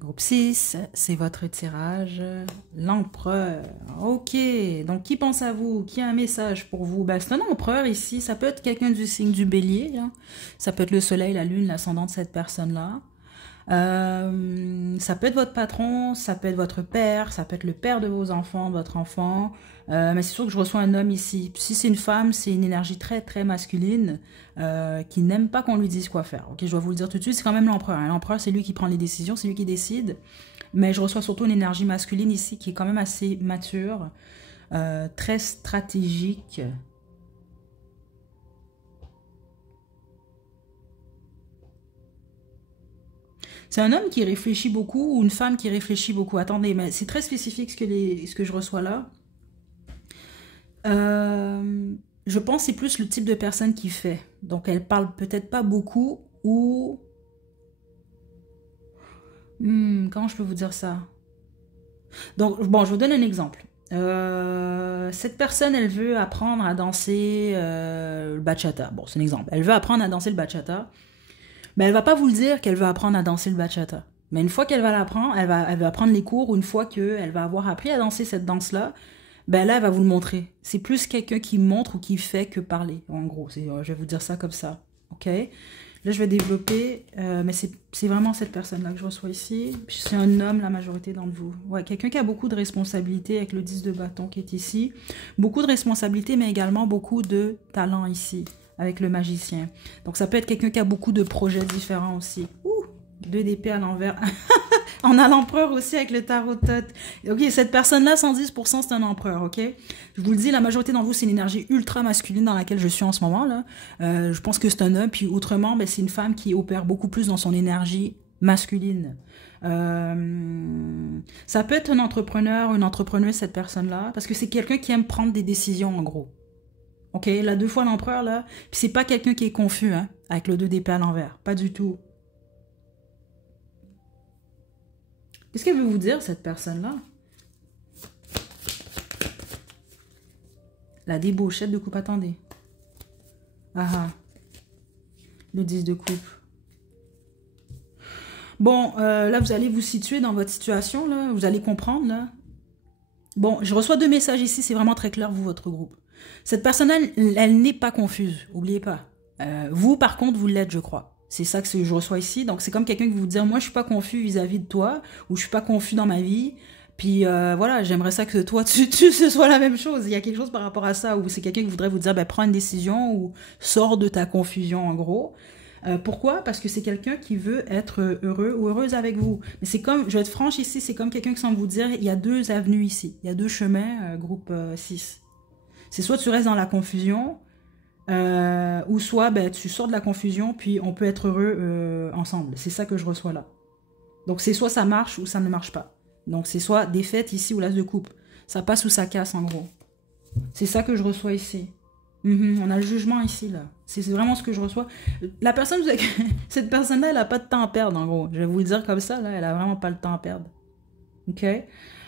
Groupe 6, c'est votre tirage. L'empereur. Ok, donc qui pense à vous? Qui a un message pour vous? Ben, c'est un empereur ici. Ça peut être quelqu'un du signe du bélier. Là. Ça peut être le soleil, la lune, l'ascendant de cette personne-là. Ça peut être votre patron, ça peut être votre père, ça peut être le père de vos enfants, votre enfant. Mais c'est sûr que je reçois un homme ici. Si c'est une femme, c'est une énergie très très masculine qui n'aime pas qu'on lui dise quoi faire. Ok, je dois vous le dire tout de suite, c'est quand même l'empereur. Hein. L'empereur, c'est lui qui prend les décisions, c'est lui qui décide. Mais je reçois surtout une énergie masculine ici qui est quand même assez mature, très stratégique. C'est un homme qui réfléchit beaucoup ou une femme qui réfléchit beaucoup. Attendez, mais c'est très spécifique ce que je reçois là. Je pense que c'est plus le type de personne qui fait. Donc, elle parle peut-être pas beaucoup ou... comment je peux vous dire ça? Donc, bon, je vous donne un exemple. Cette personne, elle veut apprendre à danser le bachata. Bon, c'est un exemple. Elle veut apprendre à danser le bachata. Mais elle va pas vous le dire qu'elle veut apprendre à danser le bachata. Mais une fois qu'elle va l'apprendre, elle va prendre les cours, ou une fois qu'elle va avoir appris à danser cette danse-là, ben là, elle va vous le montrer. C'est plus quelqu'un qui montre ou qui fait que parler, en gros. Je vais vous dire ça comme ça, ok? Là, je vais développer, mais c'est vraiment cette personne-là que je reçois ici. C'est un homme, la majorité d'entre vous. Ouais, quelqu'un qui a beaucoup de responsabilités avec le 10 de bâton qui est ici. Beaucoup de responsabilités, mais également beaucoup de talent ici, avec le magicien. Donc, ça peut être quelqu'un qui a beaucoup de projets différents aussi. Ouh, 2 d'épée à l'envers. On a l'empereur aussi avec le tarot tot. Ok, cette personne-là, 110%, c'est un empereur, ok? Je vous le dis, la majorité d'entre vous, c'est une énergie ultra masculine dans laquelle je suis en ce moment, là. Je pense que c'est un homme, puis autrement, ben, c'est une femme qui opère beaucoup plus dans son énergie masculine. Ça peut être un entrepreneur, une entrepreneuse, cette personne-là, parce que c'est quelqu'un qui aime prendre des décisions, en gros. Ok, là, 2 fois l'empereur, là. Puis c'est pas quelqu'un qui est confus, hein, avec le 2 d'épée à l'envers. Pas du tout. Qu'est-ce qu'elle veut vous dire, cette personne-là? La débauchette de coupe, attendez. Ah ah. Le 10 de coupe. Bon, là, vous allez vous situer dans votre situation, là. Vous allez comprendre, là. Bon, je reçois 2 messages ici, c'est vraiment très clair, vous, votre groupe. Cette personne-là, elle n'est pas confuse, oubliez pas. Vous, par contre, vous l'êtes, je crois. C'est ça que je reçois ici. Donc, c'est comme quelqu'un qui vous dit « Moi, je suis pas confus vis-à-vis de toi » ou « Je suis pas confus dans ma vie ». Puis voilà, j'aimerais ça que toi, ce soit la même chose. Il y a quelque chose par rapport à ça, ou c'est quelqu'un qui voudrait vous dire, ben, prends une décision ou sors de ta confusion, en gros. Pourquoi? Parce que c'est quelqu'un qui veut être heureux ou heureuse avec vous. Mais c'est comme, je vais être franche ici, c'est comme quelqu'un qui semble vous dire, il y a deux avenues ici. Il y a deux chemins, groupe 6. C'est soit tu restes dans la confusion, ou soit ben, tu sors de la confusion, puis on peut être heureux ensemble. C'est ça que je reçois là. Donc c'est soit ça marche ou ça ne marche pas. Donc c'est soit défaite ici ou l'as de coupe. Ça passe ou ça casse en gros. C'est ça que je reçois ici. On a le jugement ici là. C'est vraiment ce que je reçois. La personne, cette personne-là, elle a pas de temps à perdre en gros. Je vais vous le dire comme ça là, elle a vraiment pas le temps à perdre. Ok.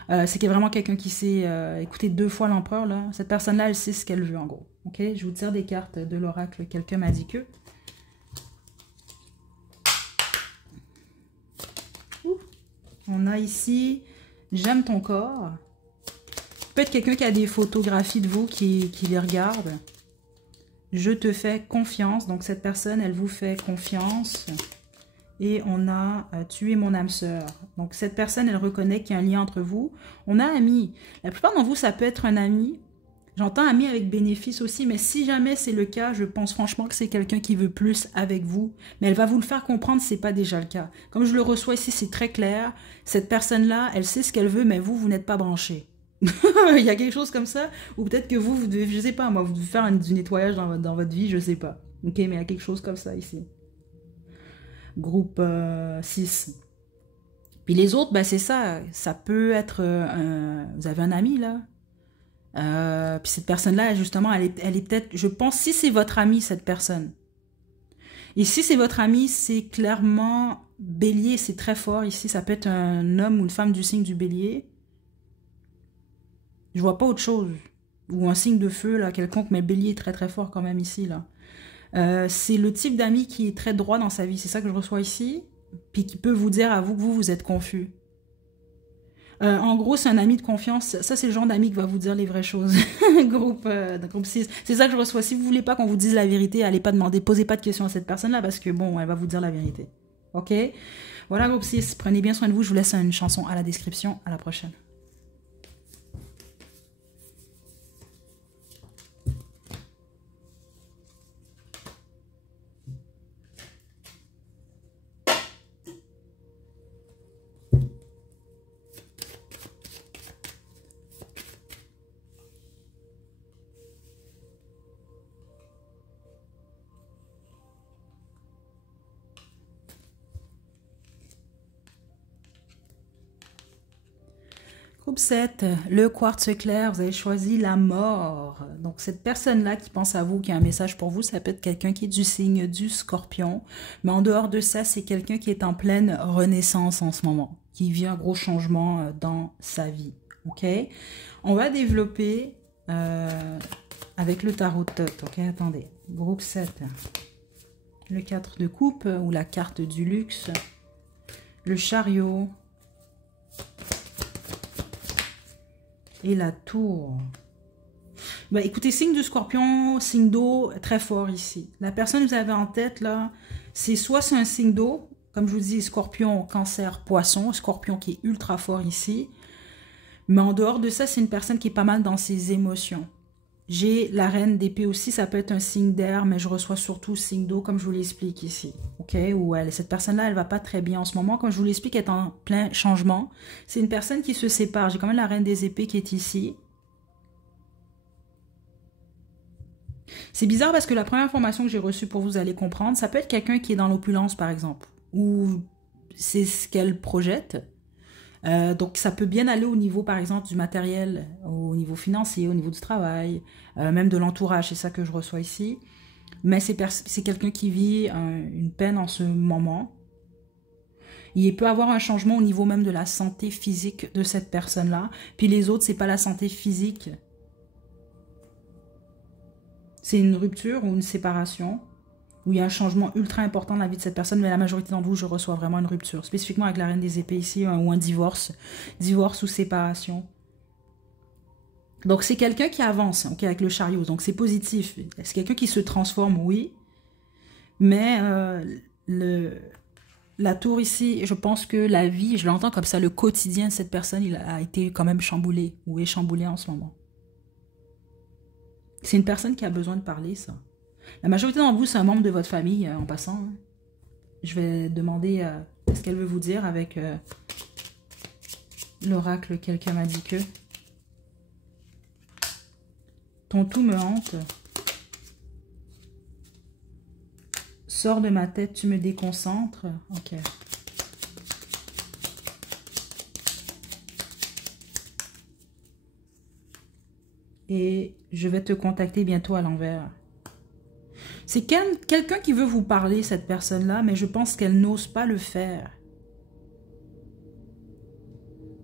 C'est vraiment quelqu'un qui sait écouter deux fois l'empereur là. Cette personne-là, elle sait ce qu'elle veut en gros. Ok. Je vous tire des cartes de l'oracle. Quelqu'un m'a dit que. On a ici, j'aime ton corps. Peut-être quelqu'un qui a des photographies de vous qui les regarde. Je te fais confiance. Donc cette personne, elle vous fait confiance. Et on a tu es mon âme sœur. Donc cette personne, elle reconnaît qu'il y a un lien entre vous. On a ami. La plupart d'entre vous, ça peut être un ami. J'entends ami avec bénéfice aussi, mais si jamais c'est le cas, je pense franchement que c'est quelqu'un qui veut plus avec vous. Mais elle va vous le faire comprendre, c'est pas déjà le cas. Comme je le reçois ici, c'est très clair. Cette personne-là, elle sait ce qu'elle veut, mais vous n'êtes pas branché. Il y a quelque chose comme ça, ou peut-être que vous devez, je sais pas, moi, vous devez faire du nettoyage dans votre vie, je sais pas. Ok, mais il y a quelque chose comme ça ici. Groupe 6. Puis les autres, ben c'est ça. Ça peut être... vous avez un ami, là. Puis cette personne-là, justement, elle est peut-être... Je pense, si c'est votre ami, cette personne. Et si c'est votre ami, c'est clairement... Bélier, c'est très fort ici. Ça peut être un homme ou une femme du signe du bélier. Je vois pas autre chose. Ou un signe de feu, là, quelconque. Mais bélier est très très fort quand même ici, là. C'est le type d'ami qui est très droit dans sa vie. C'est ça que je reçois ici. Puis qui peut vous dire à vous que vous êtes confus. En gros, c'est un ami de confiance. Ça, c'est le genre d'ami qui va vous dire les vraies choses. groupe 6. C'est ça que je reçois. Si vous voulez pas qu'on vous dise la vérité, allez pas demander, posez pas de questions à cette personne-là parce que bon, elle va vous dire la vérité. Ok? Voilà, groupe 6. Prenez bien soin de vous. Je vous laisse une chanson à la description. À la prochaine. Groupe 7, le quartz clair, vous avez choisi la mort. Donc cette personne-là qui pense à vous, qui a un message pour vous, ça peut être quelqu'un qui est du signe du scorpion. Mais en dehors de ça, c'est quelqu'un qui est en pleine renaissance en ce moment, qui vit un gros changement dans sa vie. Ok? On va développer avec le tarot de Thoth. Ok, attendez. Groupe 7, le 4 de coupe ou la carte du luxe, le chariot, et la tour. Bah, écoutez, signe du scorpion, signe d'eau, très fort ici. La personne que vous avez en tête, là, c'est soit c'est un signe d'eau, comme je vous dis, scorpion, cancer, poisson, scorpion qui est ultra fort ici. Mais en dehors de ça, c'est une personne qui est pas mal dans ses émotions. J'ai la reine d'épée aussi, ça peut être un signe d'air, mais je reçois surtout signe d'eau, comme je vous l'explique ici. Ok, où cette personne-là, elle va pas très bien en ce moment. Comme je vous l'explique, elle est en plein changement. C'est une personne qui se sépare. J'ai quand même la reine des épées qui est ici. C'est bizarre parce que la première information que j'ai reçue pour vous allez comprendre, ça peut être quelqu'un qui est dans l'opulence, par exemple, ou c'est ce qu'elle projette. Donc ça peut bien aller au niveau par exemple du matériel, au niveau financier, au niveau du travail, même de l'entourage, c'est ça que je reçois ici. Mais c'est quelqu'un qui vit une peine en ce moment. Il peut avoir un changement au niveau même de la santé physique de cette personne-là. Puis les autres, c'est pas la santé physique. C'est une rupture ou une séparation, où il y a un changement ultra important dans la vie de cette personne, mais la majorité d'entre vous, je reçois vraiment une rupture. Spécifiquement avec la reine des épées ici, ou un divorce ou séparation. Donc c'est quelqu'un qui avance, okay, avec le chariot, donc c'est positif. C'est quelqu'un qui se transforme, oui, mais La tour ici, je pense que la vie, je l'entends comme ça, le quotidien de cette personne, il a été quand même chamboulé ou est chamboulé en ce moment. C'est une personne qui a besoin de parler, ça. La majorité d'entre vous, c'est un membre de votre famille, en passant. Hein. Je vais demander ce qu'elle veut vous dire avec l'oracle. Quelqu'un m'a dit que ton tout me hante. Sors de ma tête, tu me déconcentres. Ok. Et je vais te contacter bientôt à l'envers. C'est quelqu'un qui veut vous parler, cette personne-là, mais je pense qu'elle n'ose pas le faire.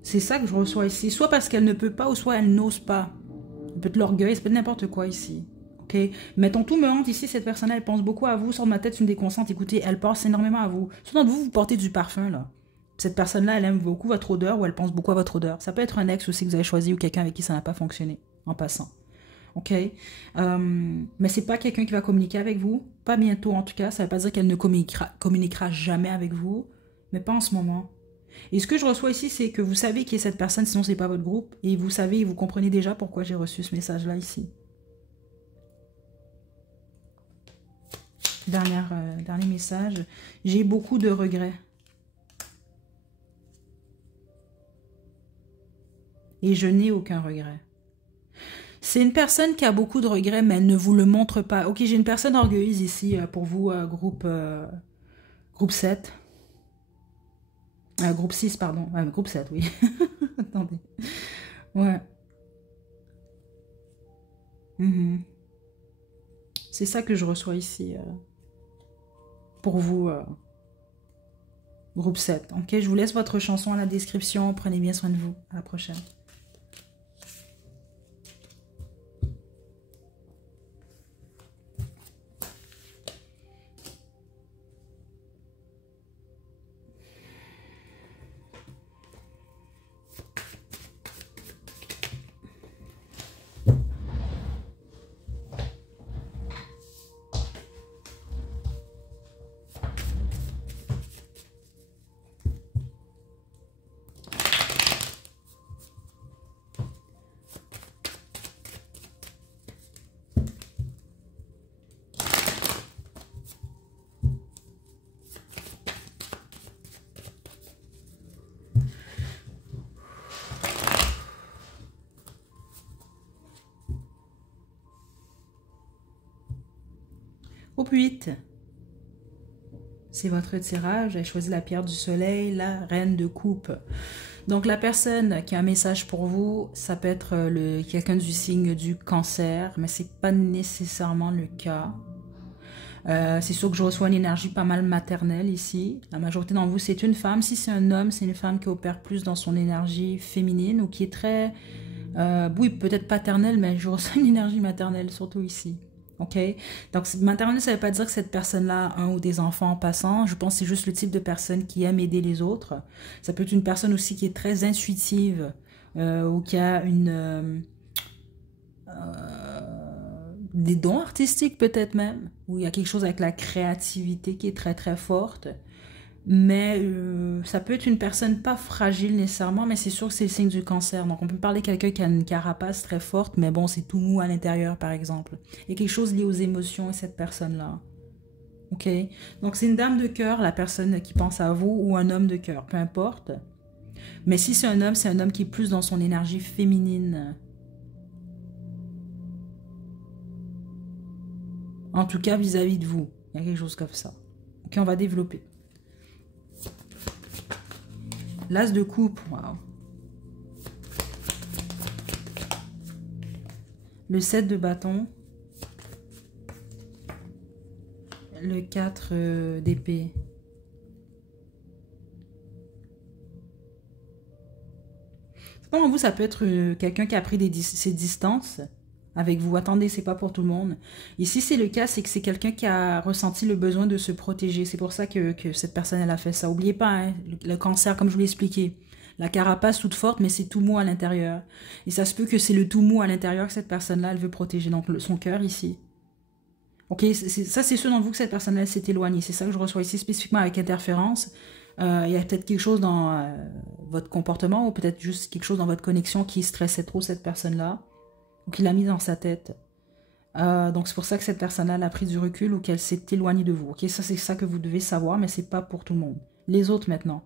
C'est ça que je reçois ici. Soit parce qu'elle ne peut pas, ou soit elle n'ose pas. Ça peut être l'orgueil, ça peut être n'importe quoi ici. Ok. Mais ton tout me hante ici, cette personne-là, elle pense beaucoup à vous. Sors de ma tête, tu me déconcentres. Écoutez, elle pense énormément à vous. Soit d'entre vous, vous portez du parfum, là. Cette personne-là, elle aime beaucoup votre odeur ou elle pense beaucoup à votre odeur. Ça peut être un ex aussi que vous avez choisi ou quelqu'un avec qui ça n'a pas fonctionné, en passant. Ok, mais c'est pas quelqu'un qui va communiquer avec vous, pas bientôt en tout cas, ça veut pas dire qu'elle ne communiquera jamais avec vous, mais pas en ce moment. Et ce que je reçois ici, c'est que vous savez qui est cette personne, sinon c'est pas votre groupe, et vous savez, et vous comprenez déjà pourquoi j'ai reçu ce message-là ici. Dernier message, j'ai beaucoup de regrets. Et je n'ai aucun regret. C'est une personne qui a beaucoup de regrets, mais elle ne vous le montre pas. Ok, j'ai une personne orgueilleuse ici pour vous, groupe 7. Groupe 6, pardon. Groupe 7, oui. Attendez. Ouais. C'est ça que je reçois ici pour vous, groupe 7. Ok, je vous laisse votre chanson à la description. Prenez bien soin de vous. À la prochaine. Groupe 8. C'est votre tirage. Vous avez choisi la pierre du soleil, la reine de coupe. Donc, la personne qui a un message pour vous, ça peut être quelqu'un du signe du cancer, mais c'est pas nécessairement le cas. C'est sûr que je reçois une énergie pas mal maternelle ici. La majorité d'entre vous, c'est une femme. Si c'est un homme, c'est une femme qui opère plus dans son énergie féminine ou qui est très... oui, peut-être paternelle, mais je ressens une énergie maternelle, surtout ici. Ok, donc maternelle, ça ne veut pas dire que cette personne-là a un ou des enfants en passant. Je pense que c'est juste le type de personne qui aime aider les autres. Ça peut être une personne aussi qui est très intuitive ou qui a des dons artistiques peut-être même, où il y a quelque chose avec la créativité qui est très très forte. Mais ça peut être une personne pas fragile nécessairement, mais c'est sûr que c'est le signe du cancer. Donc on peut parler de quelqu'un qui a une carapace très forte, mais bon, c'est tout mou à l'intérieur par exemple. Il y a quelque chose lié aux émotions et cette personne-là. Ok? Donc c'est une dame de cœur, la personne qui pense à vous, ou un homme de cœur, peu importe. Mais si c'est un homme qui est plus dans son énergie féminine. En tout cas vis-à-vis de vous. Il y a quelque chose comme ça. Ok, on va développer. L'as de coupe, waouh. Le 7 de bâton. Le 4 d'épée. Pour vous, ça peut être quelqu'un qui a pris ses distances avec vous. Attendez, c'est pas pour tout le monde. Ici, c'est le cas, c'est que c'est quelqu'un qui a ressenti le besoin de se protéger. C'est pour ça que cette personne, elle a fait ça. N'oubliez pas, hein, le cancer, comme je vous l'ai expliqué. La carapace toute forte, mais c'est tout mou à l'intérieur. Et ça se peut que c'est le tout mou à l'intérieur que cette personne-là, elle veut protéger. Donc, son cœur ici. Ok, ça c'est ceux d'entre vous que cette personne-là s'est éloignée. C'est ça que je reçois ici spécifiquement avec interférence. Il y a peut-être quelque chose dans votre comportement ou peut-être juste quelque chose dans votre connexion qui stressait trop cette personne-là ou qui l'a mis dans sa tête. Donc c'est pour ça que cette personne-là a pris du recul ou qu'elle s'est éloignée de vous. Ok, ça c'est ça que vous devez savoir, mais c'est pas pour tout le monde. Les autres maintenant.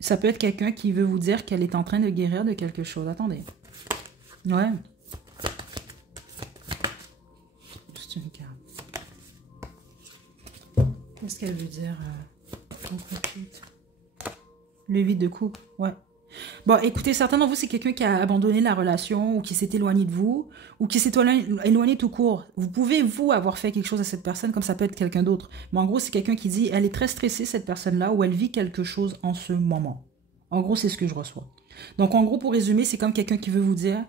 Ça peut être quelqu'un qui veut vous dire qu'elle est en train de guérir de quelque chose. Attendez. Ouais. C'est une carte. Qu'est-ce qu'elle veut dire le vide de couple, ouais. Bon, écoutez, certains d'entre vous, c'est quelqu'un qui a abandonné la relation ou qui s'est éloigné de vous ou qui s'est éloigné tout court. Vous pouvez, vous, avoir fait quelque chose à cette personne comme ça peut être quelqu'un d'autre. Mais en gros, c'est quelqu'un qui dit, elle est très stressée, cette personne-là, ou elle vit quelque chose en ce moment. En gros, c'est ce que je reçois. Donc, en gros, pour résumer, c'est comme quelqu'un qui veut vous dire,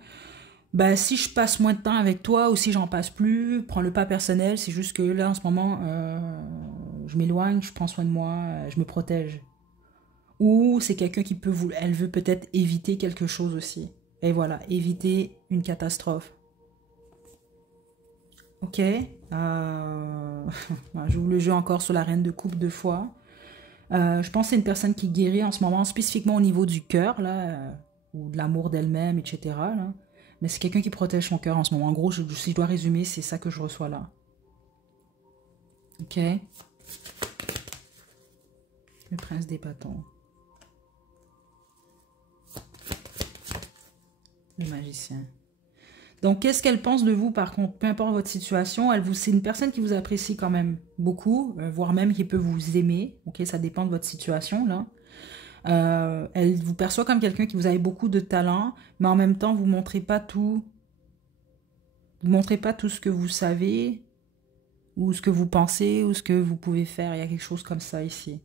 bah, si je passe moins de temps avec toi ou si j'en passe plus, prends-le pas personnel, c'est juste que là, en ce moment, je m'éloigne, je prends soin de moi, je me protège. Ou c'est quelqu'un qui peut vous... Elle veut peut-être éviter quelque chose aussi. Et voilà, éviter une catastrophe. Ok. J'ouvre le jeu encore sur la reine de coupe 2 fois. Je pense que c'est une personne qui guérit en ce moment, spécifiquement au niveau du cœur, là, ou de l'amour d'elle-même, etc. Là. Mais c'est quelqu'un qui protège son cœur en ce moment. En gros, si je dois résumer, c'est ça que je reçois là. Ok. Le prince des bâtons. Le magicien. Donc, qu'est-ce qu'elle pense de vous, par contre? Peu importe votre situation, c'est une personne qui vous apprécie quand même beaucoup, voire même qui peut vous aimer. Ok, ça dépend de votre situation, là. Elle vous perçoit comme quelqu'un qui vous avez beaucoup de talent, mais en même temps, vous ne montrez pas tout. Vous montrez pas tout ce que vous savez, ou ce que vous pensez, ou ce que vous pouvez faire. Il y a quelque chose comme ça ici.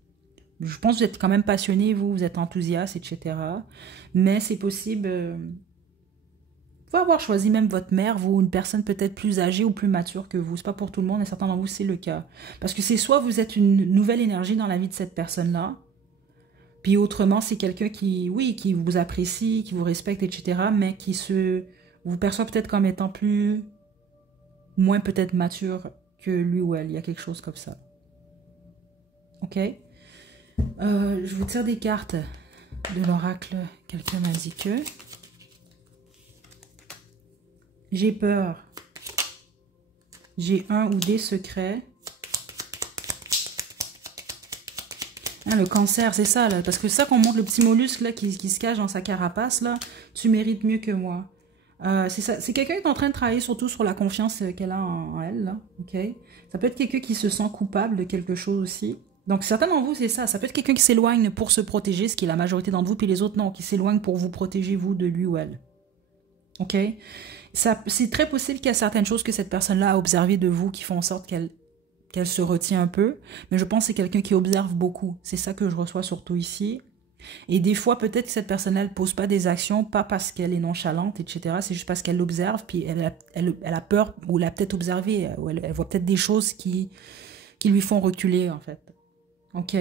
Je pense que vous êtes quand même passionné, vous êtes enthousiaste, etc. Mais c'est possible... Vous pouvez avoir choisi même votre mère, vous, une personne peut-être plus âgée ou plus mature que vous. C'est pas pour tout le monde, et certains d'entre vous, c'est le cas. Parce que c'est soit vous êtes une nouvelle énergie dans la vie de cette personne-là, puis autrement, c'est quelqu'un qui, oui, qui vous apprécie, qui vous respecte, etc., mais qui vous perçoit peut-être comme étant moins peut-être mature que lui ou elle. Il y a quelque chose comme ça. Ok? Je vous tire des cartes de l'oracle. Quelqu'un m'a dit que... J'ai peur. J'ai un ou des secrets. Hein, le cancer, c'est ça, là. Parce que ça qu'on montre, le petit mollusque là, qui se cache dans sa carapace, là, tu mérites mieux que moi. C'est ça. C'est quelqu'un qui est en train de travailler surtout sur la confiance qu'elle a en elle, là. Ok. Ça peut être quelqu'un qui se sent coupable de quelque chose aussi. Donc, certains d'entre vous, c'est ça. Ça peut être quelqu'un qui s'éloigne pour se protéger, ce qui est la majorité d'entre vous, puis les autres, non, qui s'éloignent pour vous protéger, vous, de lui ou elle. Ok. C'est très possible qu'il y a certaines choses que cette personne-là a observées de vous qui font en sorte qu'elle se retient un peu. Mais je pense que c'est quelqu'un qui observe beaucoup. C'est ça que je reçois surtout ici. Et des fois, peut-être que cette personne-là ne pose pas des actions, pas parce qu'elle est nonchalante, etc. C'est juste parce qu'elle l'observe, puis elle a peur, ou elle a peut-être observé, ou elle voit peut-être des choses qui lui font reculer, en fait. Ok,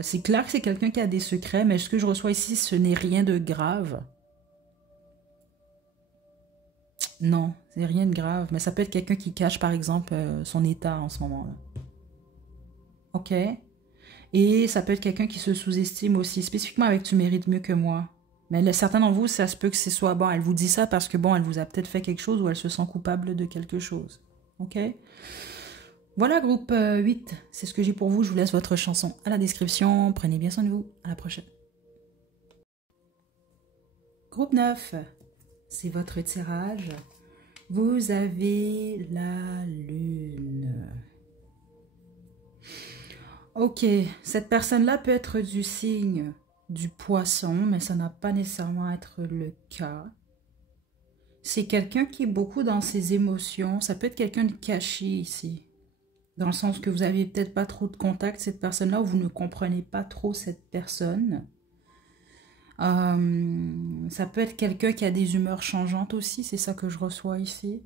c'est clair que c'est quelqu'un qui a des secrets, mais ce que je reçois ici, ce n'est rien de grave. Non, c'est rien de grave. Mais ça peut être quelqu'un qui cache, par exemple, son état en ce moment-là. Ok. Et ça peut être quelqu'un qui se sous-estime aussi, spécifiquement avec « tu mérites mieux que moi ». Mais certains d'entre vous, ça se peut que ce soit, bon, elle vous dit ça parce que, bon, elle vous a peut-être fait quelque chose ou elle se sent coupable de quelque chose. Ok. Voilà, groupe 8. C'est ce que j'ai pour vous. Je vous laisse votre chanson à la description. Prenez bien soin de vous. À la prochaine. Groupe 9. C'est votre tirage. Vous avez la lune. Ok, cette personne-là peut être du signe du poisson, mais ça n'a pas nécessairement à être le cas. C'est quelqu'un qui est beaucoup dans ses émotions. Ça peut être quelqu'un de caché ici. Dans le sens que vous n'avez peut-être pas trop de contact cette personne-là ou vous ne comprenez pas trop cette personne. Ça peut être quelqu'un qui a des humeurs changeantes aussi, c'est ça que je reçois ici.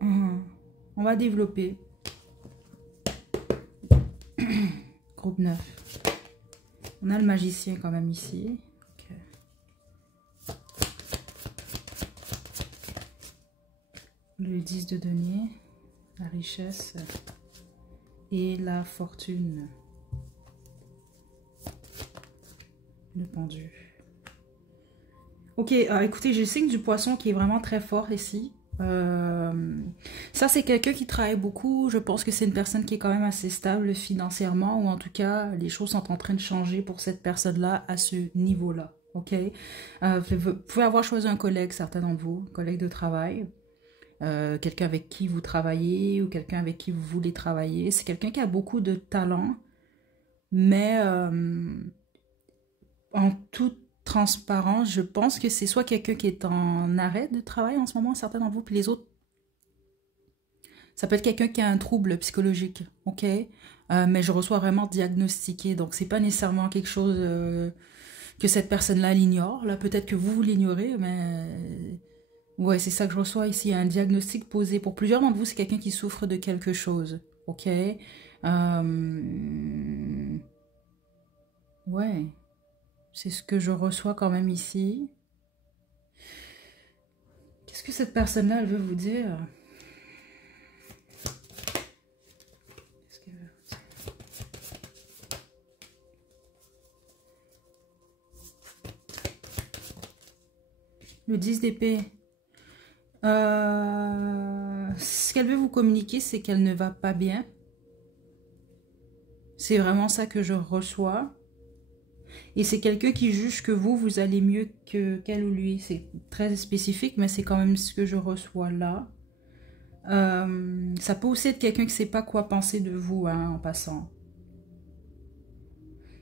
On va développer. Groupe 9. On a le magicien quand même ici. Okay. Le 10 de denier, la richesse et la fortune. Le pendu. Ok, écoutez, j'ai le signe du poisson qui est vraiment très fort ici. Ça, c'est quelqu'un qui travaille beaucoup. Je pense que c'est une personne qui est quand même assez stable financièrement, ou en tout cas, les choses sont en train de changer pour cette personne-là à ce niveau-là. Ok, vous pouvez avoir choisi un collègue, certains d'entre vous, collègue de travail, quelqu'un avec qui vous travaillez ou quelqu'un avec qui vous voulez travailler. C'est quelqu'un qui a beaucoup de talent, mais en toute transparence, je pense que c'est soit quelqu'un qui est en arrêt de travail en ce moment, certains d'entre vous, puis les autres, ça peut être quelqu'un qui a un trouble psychologique, ok? Mais je reçois vraiment diagnostiqué, donc c'est pas nécessairement quelque chose que cette personne-là l'ignore. Là, peut-être que vous l'ignorez, mais ouais, c'est ça que je reçois ici, un diagnostic posé. Pour plusieurs d'entre vous, c'est quelqu'un qui souffre de quelque chose, ok? Ouais, c'est ce que je reçois quand même ici. Qu'est-ce que cette personne-là, elle veut vous dire? Qu'est-ce qu'elle veut vous dire? Le 10 d'épée. Ce qu'elle veut vous communiquer, c'est qu'elle ne va pas bien. C'est vraiment ça que je reçois. Et c'est quelqu'un qui juge que vous allez mieux qu'elle ou lui. C'est très spécifique, mais c'est quand même ce que je reçois là. Ça peut aussi être quelqu'un qui ne sait pas quoi penser de vous, hein, en passant.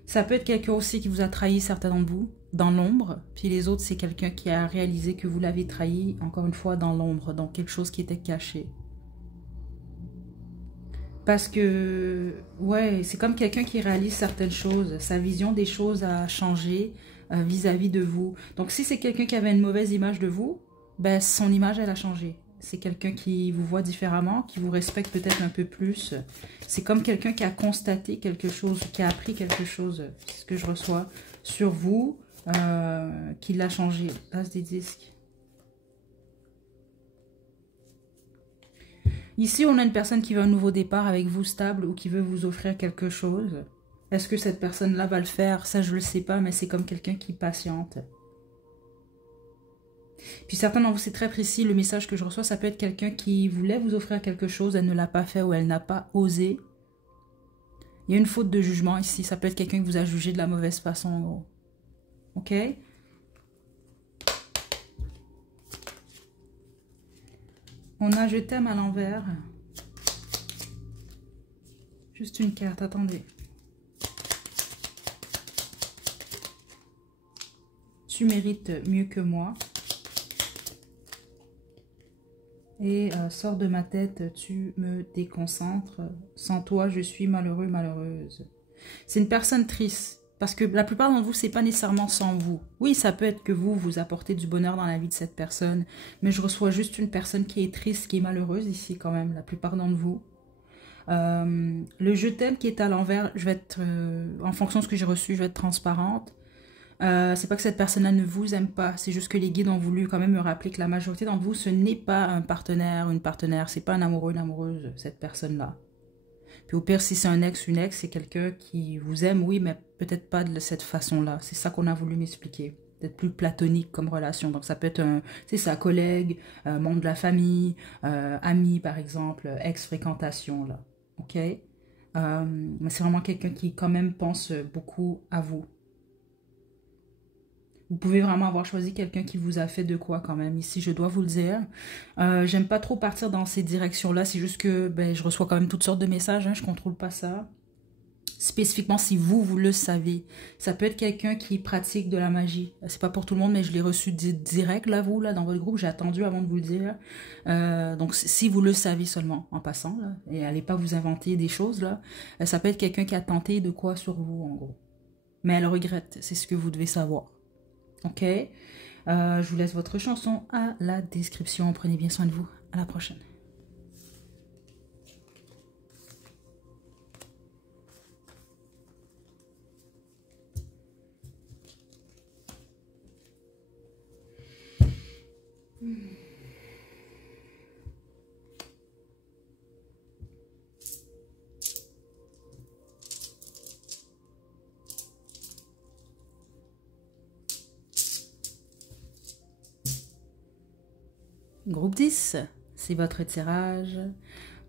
Ça peut être quelqu'un aussi qui vous a trahi, certains d'entre vous, dans l'ombre. Puis les autres, c'est quelqu'un qui a réalisé que vous l'avez trahi, encore une fois, dans l'ombre. Donc quelque chose qui était caché. Parce que, ouais, c'est comme quelqu'un qui réalise certaines choses. Sa vision des choses a changé vis-à-vis de vous. Donc, si c'est quelqu'un qui avait une mauvaise image de vous, ben, son image, elle a changé. C'est quelqu'un qui vous voit différemment, qui vous respecte peut-être un peu plus. C'est comme quelqu'un qui a constaté quelque chose, qui a appris quelque chose, c'est ce que je reçois, sur vous, qui l'a changé. As des disques. Ici, on a une personne qui veut un nouveau départ avec vous stable ou qui veut vous offrir quelque chose. Est-ce que cette personne-là va le faire? Ça, je ne le sais pas, mais c'est comme quelqu'un qui patiente. Puis certains d'entre vous, c'est très précis, le message que je reçois, ça peut être quelqu'un qui voulait vous offrir quelque chose, elle ne l'a pas fait ou elle n'a pas osé. Il y a une faute de jugement ici, ça peut être quelqu'un qui vous a jugé de la mauvaise façon, en gros. Ok? On a je t'aime à l'envers. Juste une carte, attendez. Tu mérites mieux que moi. Et sors de ma tête, tu me déconcentres. Sans toi, je suis malheureux, malheureuse. C'est une personne triste. Parce que la plupart d'entre vous, c'est pas nécessairement sans vous. Oui, ça peut être que vous apportez du bonheur dans la vie de cette personne. Mais je reçois juste une personne qui est triste, qui est malheureuse ici quand même, la plupart d'entre vous. Le je t'aime qui est à l'envers, je vais être, en fonction de ce que j'ai reçu, je vais être transparente. C'est pas que cette personne-là ne vous aime pas, c'est juste que les guides ont voulu quand même me rappeler que la majorité d'entre vous, ce n'est pas un partenaire, une partenaire, c'est pas un amoureux, une amoureuse, cette personne-là. Puis au pire, si c'est un ex, une ex, c'est quelqu'un qui vous aime, oui, mais peut-être pas de cette façon-là. C'est ça qu'on a voulu m'expliquer. Peut-être plus platonique comme relation. Donc ça peut être un, c'est ça, collègue, membre de la famille, ami par exemple, ex-fréquentation, là. Ok? Mais c'est vraiment quelqu'un qui quand même pense beaucoup à vous. Vous pouvez vraiment avoir choisi quelqu'un qui vous a fait de quoi quand même. Ici, je dois vous le dire. J'aime pas trop partir dans ces directions-là. C'est juste que ben, je reçois quand même toutes sortes de messages. Hein, je contrôle pas ça. Spécifiquement, si vous le savez. Ça peut être quelqu'un qui pratique de la magie. C'est pas pour tout le monde, mais je l'ai reçu direct, là, vous, là, dans votre groupe. J'ai attendu avant de vous le dire. Donc, si vous le savez seulement, en passant, là, et allez pas vous inventer des choses, là, ça peut être quelqu'un qui a tenté de quoi sur vous, en gros. Mais elle regrette. C'est ce que vous devez savoir. Ok, je vous laisse votre chanson à la description. Prenez bien soin de vous. À la prochaine. Groupe 10, c'est votre tirage.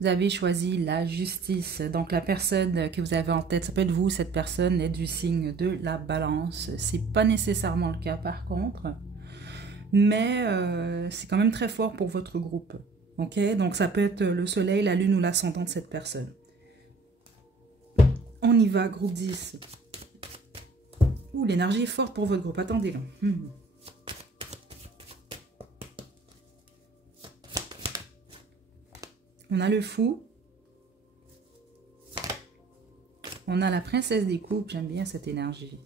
Vous avez choisi la justice. Donc, la personne que vous avez en tête, ça peut être vous, cette personne est du signe de la balance. C'est pas nécessairement le cas par contre. Mais c'est quand même très fort pour votre groupe. Ok? Donc, ça peut être le soleil, la lune ou l'ascendant de cette personne. On y va, groupe 10. Ouh, l'énergie est forte pour votre groupe. Attendez là. On a le fou. On a la princesse des coupes. J'aime bien cette énergie.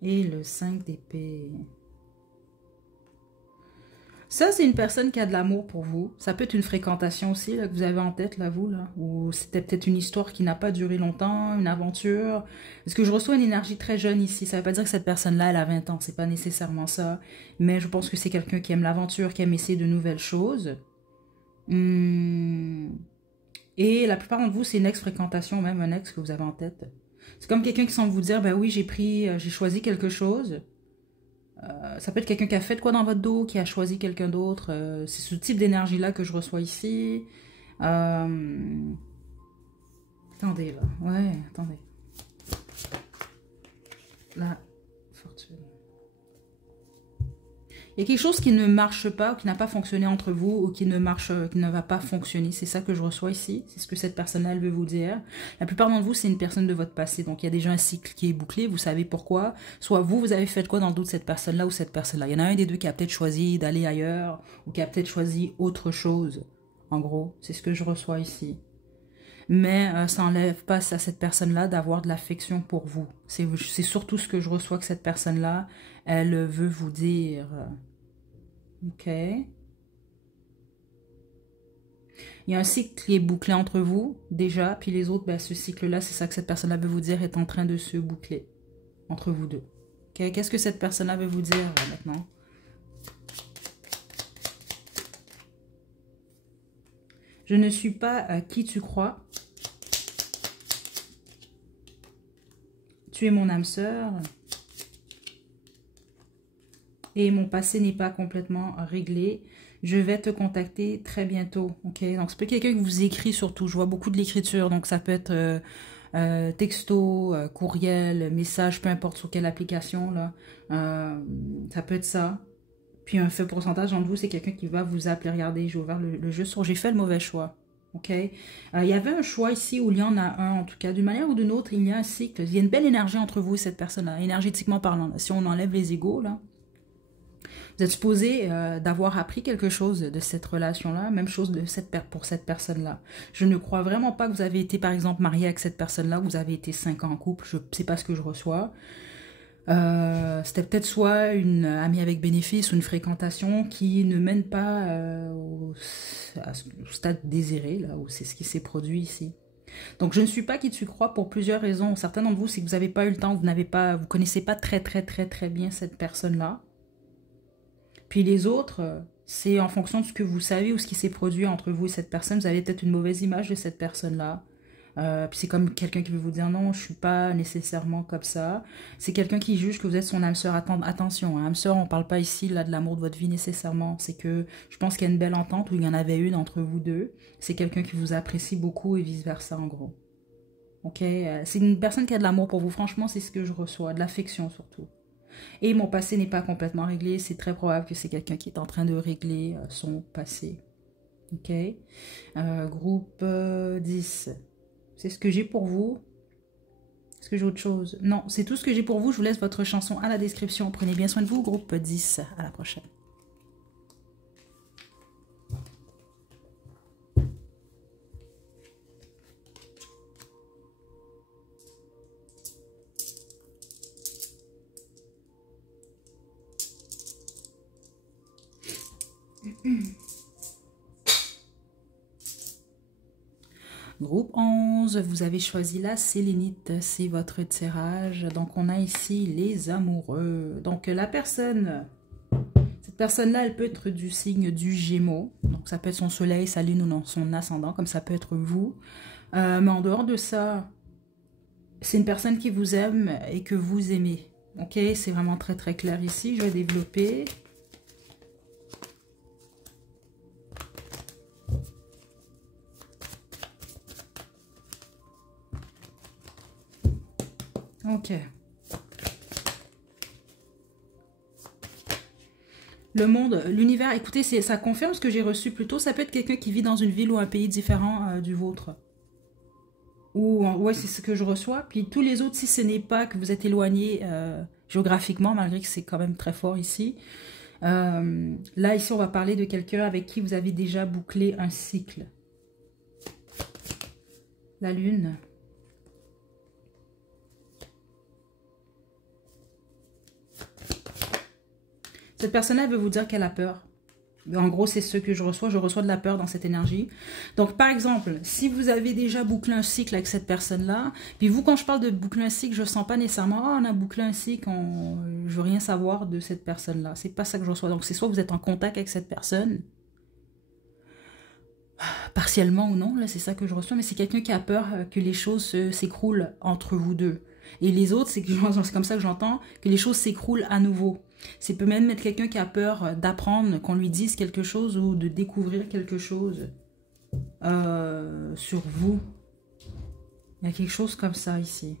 Et le 5 d'épée. Ça, c'est une personne qui a de l'amour pour vous. Ça peut être une fréquentation aussi là, que vous avez en tête, là, vous. Là, ou c'était peut-être une histoire qui n'a pas duré longtemps, une aventure. Parce que je reçois une énergie très jeune ici. Ça ne veut pas dire que cette personne-là, elle a 20 ans. C'est pas nécessairement ça. Mais je pense que c'est quelqu'un qui aime l'aventure, qui aime essayer de nouvelles choses. Et la plupart d'entre vous, c'est une ex-fréquentation, même un ex que vous avez en tête. C'est comme quelqu'un qui semble vous dire, ben oui, j'ai choisi quelque chose. Ça peut être quelqu'un qui a fait de quoi dans votre dos, qui a choisi quelqu'un d'autre. C'est ce type d'énergie-là que je reçois ici. Attendez, là. Ouais, attendez. La fortune. Il y a quelque chose qui ne marche pas, ou qui n'a pas fonctionné entre vous, ou qui ne va pas fonctionner. C'est ça que je reçois ici. C'est ce que cette personne-là, elle veut vous dire. La plupart d'entre vous, c'est une personne de votre passé. Donc, il y a déjà un cycle qui est bouclé. Vous savez pourquoi. Soit vous avez fait quoi dans le dos de cette personne-là ou cette personne-là. Il y en a un des deux qui a peut-être choisi d'aller ailleurs, ou qui a peut-être choisi autre chose. En gros, c'est ce que je reçois ici. Mais ça n'enlève pas à cette personne-là d'avoir de l'affection pour vous. C'est surtout ce que je reçois que cette personne-là, elle veut vous dire. Ok. Il y a un cycle qui est bouclé entre vous, déjà. Puis les autres, ben, ce cycle-là, c'est ça que cette personne-là veut vous dire, est en train de se boucler entre vous deux. Ok. Qu'est-ce que cette personne-là veut vous dire maintenant? Je ne suis pas qui tu crois. Tu es mon âme sœur. Et mon passé n'est pas complètement réglé. Je vais te contacter très bientôt. Ok. Donc, c'est pas quelqu'un qui vous écrit surtout. Je vois beaucoup de l'écriture. Donc, ça peut être texto, courriel, message, peu importe sur quelle application. Là. Ça peut être ça. Puis un faible pourcentage d'entre vous, c'est quelqu'un qui va vous appeler. Regardez, j'ai ouvert le jeu sur... J'ai fait le mauvais choix. Ok. Il y avait un choix ici où il y en a un, en tout cas. D'une manière ou d'une autre, il y a un cycle. Il y a une belle énergie entre vous et cette personne-là, énergétiquement parlant. Là. Si on enlève les égos, là, vous êtes supposé d'avoir appris quelque chose de cette relation-là. Même chose pour cette personne-là. Je ne crois vraiment pas que vous avez été, par exemple, marié avec cette personne-là, ou vous avez été 5 ans en couple. Je ne sais pas ce que je reçois. C'était peut-être soit une amie avec bénéfice ou une fréquentation qui ne mène pas au stade désiré, là où c'est ce qui s'est produit ici. Donc je ne suis pas qui tu crois pour plusieurs raisons. Certains d'entre vous, c'est que vous n'avez pas eu le temps, vous connaissez pas très bien cette personne-là. Puis les autres, c'est en fonction de ce que vous savez ou ce qui s'est produit entre vous et cette personne. Vous avez peut-être une mauvaise image de cette personne-là. Puis c'est comme quelqu'un qui veut vous dire non, je suis pas nécessairement comme ça. C'est quelqu'un qui juge que vous êtes son âme sœur. Attention, hein, âme sœur, on parle pas ici là de l'amour de votre vie nécessairement. C'est que je pense qu'il y a une belle entente où il y en avait une entre vous deux. C'est quelqu'un qui vous apprécie beaucoup et vice versa en gros. Ok, c'est une personne qui a de l'amour pour vous. Franchement, c'est ce que je reçois, de l'affection surtout. Et mon passé n'est pas complètement réglé. C'est très probable que c'est quelqu'un qui est en train de régler son passé. Ok, groupe 10. C'est ce que j'ai pour vous. Est-ce que j'ai autre chose? Non, c'est tout ce que j'ai pour vous. Je vous laisse votre chanson à la description. Prenez bien soin de vous, groupe 10. À la prochaine. Groupe 11, vous avez choisi la sélénite, c'est votre tirage. Donc, on a ici les amoureux. Donc, cette personne-là, elle peut être du signe du Gémeaux. Donc, ça peut être son soleil, sa lune ou non, son ascendant, comme ça peut être vous. Mais en dehors de ça, c'est une personne qui vous aime et que vous aimez. Ok, c'est vraiment très clair ici. Je vais développer. Ok. Le monde, l'univers, écoutez, ça confirme ce que j'ai reçu plus tôt. Ça peut être quelqu'un qui vit dans une ville ou un pays différent du vôtre. Ou, ouais, c'est ce que je reçois. Puis tous les autres, si ce n'est pas que vous êtes éloigné géographiquement, malgré que c'est quand même très fort ici. Là, ici, on va parler de quelqu'un avec qui vous avez déjà bouclé un cycle. La lune. Cette personne-là veut vous dire qu'elle a peur. En gros, c'est ce que je reçois. Je reçois de la peur dans cette énergie. Donc, par exemple, si vous avez déjà bouclé un cycle avec cette personne-là, puis vous, quand je parle de boucler un cycle, je ne sens pas nécessairement, oh, on a bouclé un cycle, je ne veux rien savoir de cette personne-là. C'est pas ça que je reçois. Donc, c'est soit vous êtes en contact avec cette personne, partiellement ou non, là, c'est ça que je reçois, mais c'est quelqu'un qui a peur que les choses s'écroulent entre vous deux. Et les autres, c'est comme ça que j'entends, que les choses s'écroulent à nouveau. C'est peut même être quelqu'un qui a peur d'apprendre, qu'on lui dise quelque chose ou de découvrir quelque chose sur vous. Il y a quelque chose comme ça ici.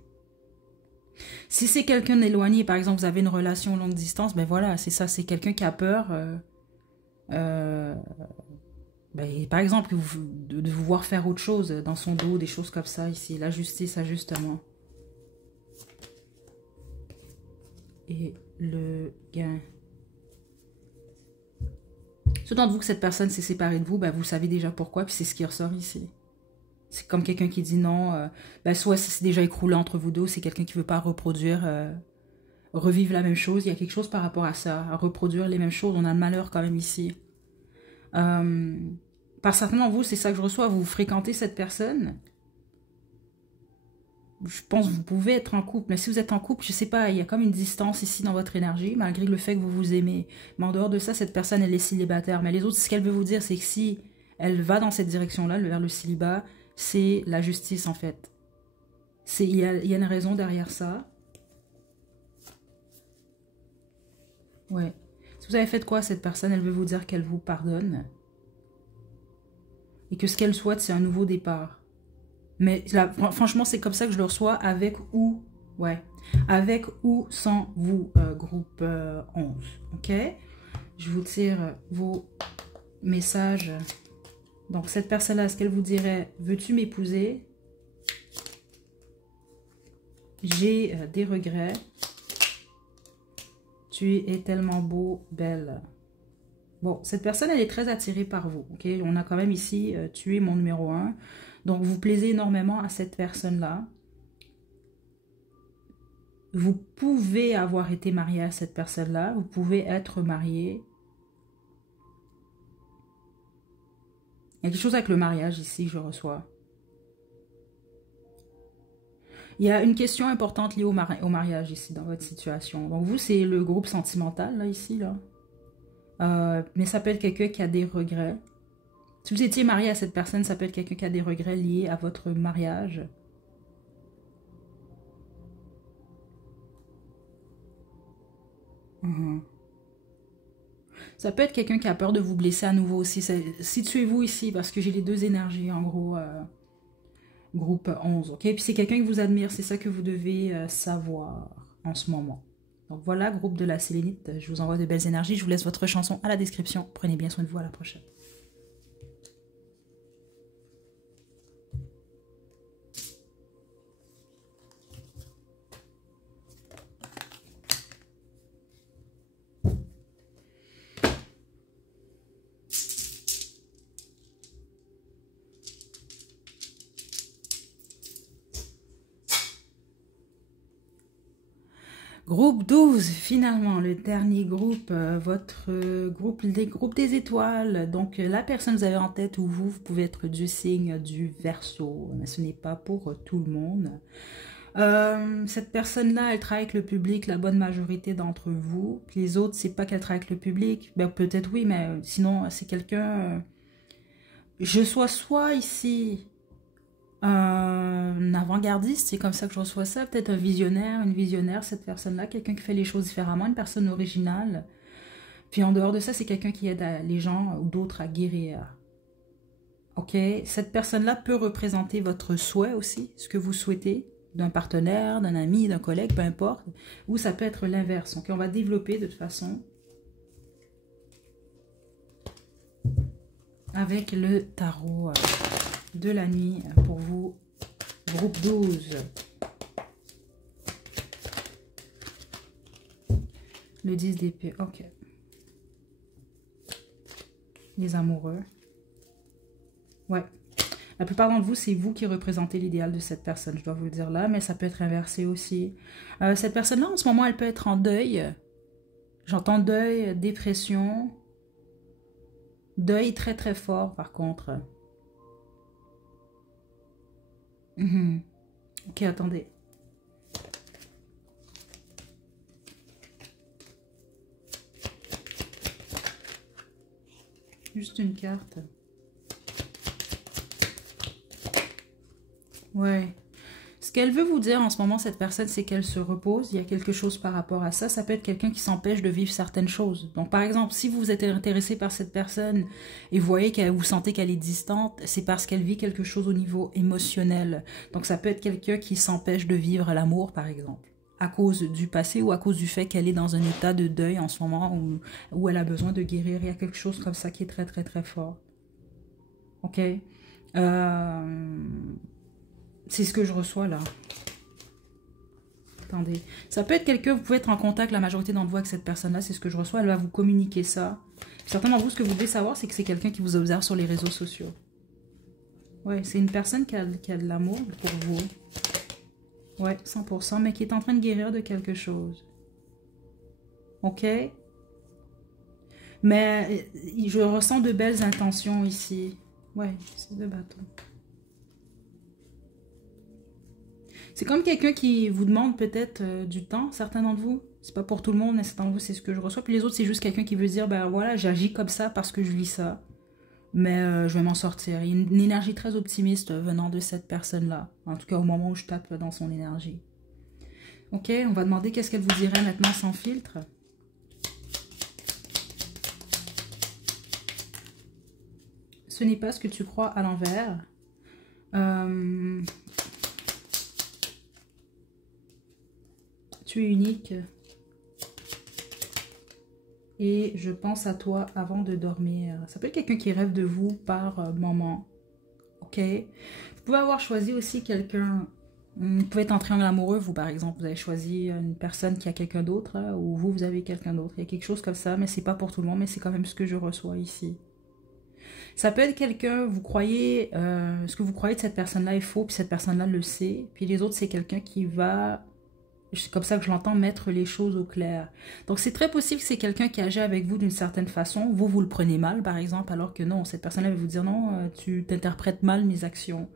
Si c'est quelqu'un d'éloigné, par exemple, vous avez une relation longue distance, ben voilà, c'est ça, c'est quelqu'un qui a peur, ben, par exemple, de vous voir faire autre chose dans son dos, des choses comme ça ici. La justice, ajustement. Et le gain. Ceux d'entre vous que cette personne s'est séparée de vous, ben vous savez déjà pourquoi, puis c'est ce qui ressort ici. C'est comme quelqu'un qui dit non, ben soit c'est déjà écroulé entre vous deux, c'est quelqu'un qui ne veut pas reproduire, revivre la même chose. Il y a quelque chose par rapport à ça, à reproduire les mêmes choses. On a le malheur quand même ici. Par certainement vous, c'est ça que je reçois, vous fréquentez cette personne. Je pense que vous pouvez être en couple, mais si vous êtes en couple, je sais pas, il y a comme une distance ici dans votre énergie, malgré le fait que vous vous aimez. Mais en dehors de ça, cette personne, elle est célibataire. Mais les autres, ce qu'elle veut vous dire, c'est que si elle va dans cette direction-là, vers le célibat, c'est la justice, en fait. Il y a une raison derrière ça. Ouais. Si vous avez fait quoi, cette personne, elle veut vous dire qu'elle vous pardonne. Et que ce qu'elle souhaite, c'est un nouveau départ. Mais là, franchement, c'est comme ça que je le reçois, avec ou, ouais, avec ou sans vous, groupe 11, ok? Je vous tire vos messages. Donc, cette personne-là, est-ce qu'elle vous dirait, veux-tu m'épouser? J'ai des regrets. Tu es tellement beau, belle. Bon, cette personne, elle est très attirée par vous, ok? On a quand même ici, tu es mon numéro 1. Donc, vous plaisez énormément à cette personne-là. Vous pouvez avoir été marié à cette personne-là. Vous pouvez être marié. Il y a quelque chose avec le mariage ici, je reçois. Il y a une question importante liée au mariage ici, dans votre situation. Donc, vous, c'est le groupe sentimental, là, ici, là. Mais ça peut être quelqu'un qui a des regrets. Si vous étiez marié à cette personne, ça peut être quelqu'un qui a des regrets liés à votre mariage. Ça peut être quelqu'un qui a peur de vous blesser à nouveau aussi. Situez-vous ici, parce que j'ai les deux énergies, en gros, groupe 11. Ok. Puis c'est quelqu'un qui vous admire, c'est ça que vous devez savoir en ce moment. Donc voilà, groupe de la Sélénite, je vous envoie de belles énergies. Je vous laisse votre chanson à la description. Prenez bien soin de vous, à la prochaine. Groupe 12, finalement, le dernier groupe, votre groupe, des étoiles. Donc, la personne que vous avez en tête ou vous pouvez être du signe du Verseau, mais ce n'est pas pour tout le monde. Cette personne-là, elle travaille avec le public, la bonne majorité d'entre vous. Puis les autres, c'est pas qu'elle travaille avec le public. Ben, peut-être oui, mais sinon, c'est quelqu'un... je sois soit ici... un avant-gardiste, c'est comme ça que je reçois ça, peut-être un visionnaire, une visionnaire, cette personne-là, quelqu'un qui fait les choses différemment, une personne originale. Puis en dehors de ça, c'est quelqu'un qui aide les gens ou d'autres à guérir. Ok, cette personne-là peut représenter votre souhait aussi, ce que vous souhaitez. d'un partenaire, d'un ami, d'un collègue, peu importe. Ou ça peut être l'inverse. Donc, on va développer de toute façon avec le tarot de la nuit pour vous, groupe 12. Le 10 d'épée, ok. Les amoureux. Ouais. La plupart d'entre vous, c'est vous qui représentez l'idéal de cette personne, je dois vous le dire là, mais ça peut être inversé aussi. Cette personne-là, en ce moment, elle peut être en deuil. J'entends deuil, dépression. Deuil très très fort, par contre. Ok, attendez. Juste une carte. Ouais. Ce qu'elle veut vous dire en ce moment, cette personne, c'est qu'elle se repose. Il y a quelque chose par rapport à ça. Ça peut être quelqu'un qui s'empêche de vivre certaines choses. Donc, par exemple, si vous êtes intéressé par cette personne et vous voyez qu'elle, vous sentez qu'elle est distante, c'est parce qu'elle vit quelque chose au niveau émotionnel. Donc, ça peut être quelqu'un qui s'empêche de vivre l'amour, par exemple, à cause du passé ou à cause du fait qu'elle est dans un état de deuil en ce moment où elle a besoin de guérir. Il y a quelque chose comme ça qui est très, très, très fort. Ok? C'est ce que je reçois là. Attendez. Ça peut être quelqu'un, vous pouvez être en contact, la majorité d'entre vous, avec cette personne-là, c'est ce que je reçois. Elle va vous communiquer ça. Certains d'entre vous, ce que vous devez savoir, c'est que c'est quelqu'un qui vous observe sur les réseaux sociaux. Ouais, c'est une personne qui a de l'amour pour vous. Ouais, 100%, mais qui est en train de guérir de quelque chose. Ok? Mais je ressens de belles intentions ici. Ouais, c'est deux bâtons. C'est comme quelqu'un qui vous demande peut-être du temps, certains d'entre vous. C'est pas pour tout le monde, mais certains d'entre vous, c'est ce que je reçois. Puis les autres, c'est juste quelqu'un qui veut dire, ben voilà, j'agis comme ça parce que je vis ça. Mais je vais m'en sortir. Il y a une énergie très optimiste venant de cette personne-là. En tout cas, au moment où je tape dans son énergie. Ok, on va demander qu'est-ce qu'elle vous dirait maintenant sans filtre. Ce n'est pas ce que tu crois à l'envers. Tu es unique. Et je pense à toi avant de dormir. Ça peut être quelqu'un qui rêve de vous par moment. Ok? Vous pouvez avoir choisi aussi quelqu'un. Vous pouvez être en triangle amoureux, vous par exemple. Vous avez choisi une personne qui a quelqu'un d'autre. Ou vous avez quelqu'un d'autre. Il y a quelque chose comme ça, mais c'est pas pour tout le monde. Mais c'est quand même ce que je reçois ici. Ça peut être quelqu'un, vous croyez, ce que vous croyez de cette personne-là est faux, puis cette personne-là le sait. Puis les autres, c'est quelqu'un qui va, c'est comme ça que je l'entends, mettre les choses au clair. Donc c'est très possible que c'est quelqu'un qui agit avec vous d'une certaine façon. Vous le prenez mal, par exemple, alors que non, cette personne-là va vous dire non, tu t'interprètes mal mes actions.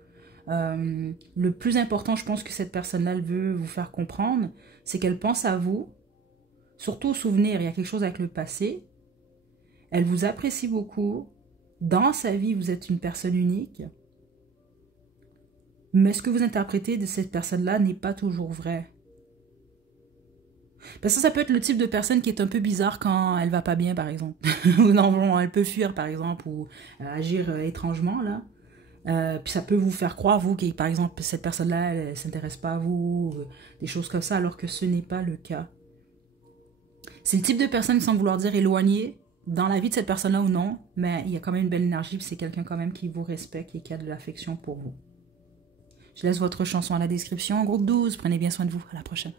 Le plus important, je pense que cette personne-là veut vous faire comprendre, c'est qu'elle pense à vous, surtout au souvenir, il y a quelque chose avec le passé. Elle vous apprécie beaucoup. Dans sa vie, vous êtes une personne unique. Mais ce que vous interprétez de cette personne-là n'est pas toujours vrai. Parce que ça peut être le type de personne qui est un peu bizarre quand elle va pas bien, par exemple. Ou non, elle peut fuir, par exemple, ou agir étrangement, là. Puis ça peut vous faire croire, vous, que, par exemple, cette personne-là, elle ne s'intéresse pas à vous, des choses comme ça, alors que ce n'est pas le cas. C'est le type de personne qui, sans vouloir dire éloignée, dans la vie de cette personne-là ou non, mais il y a quand même une belle énergie, c'est quelqu'un quand même qui vous respecte et qui a de l'affection pour vous. Je laisse votre chanson à la description. Groupe 12, prenez bien soin de vous. À la prochaine.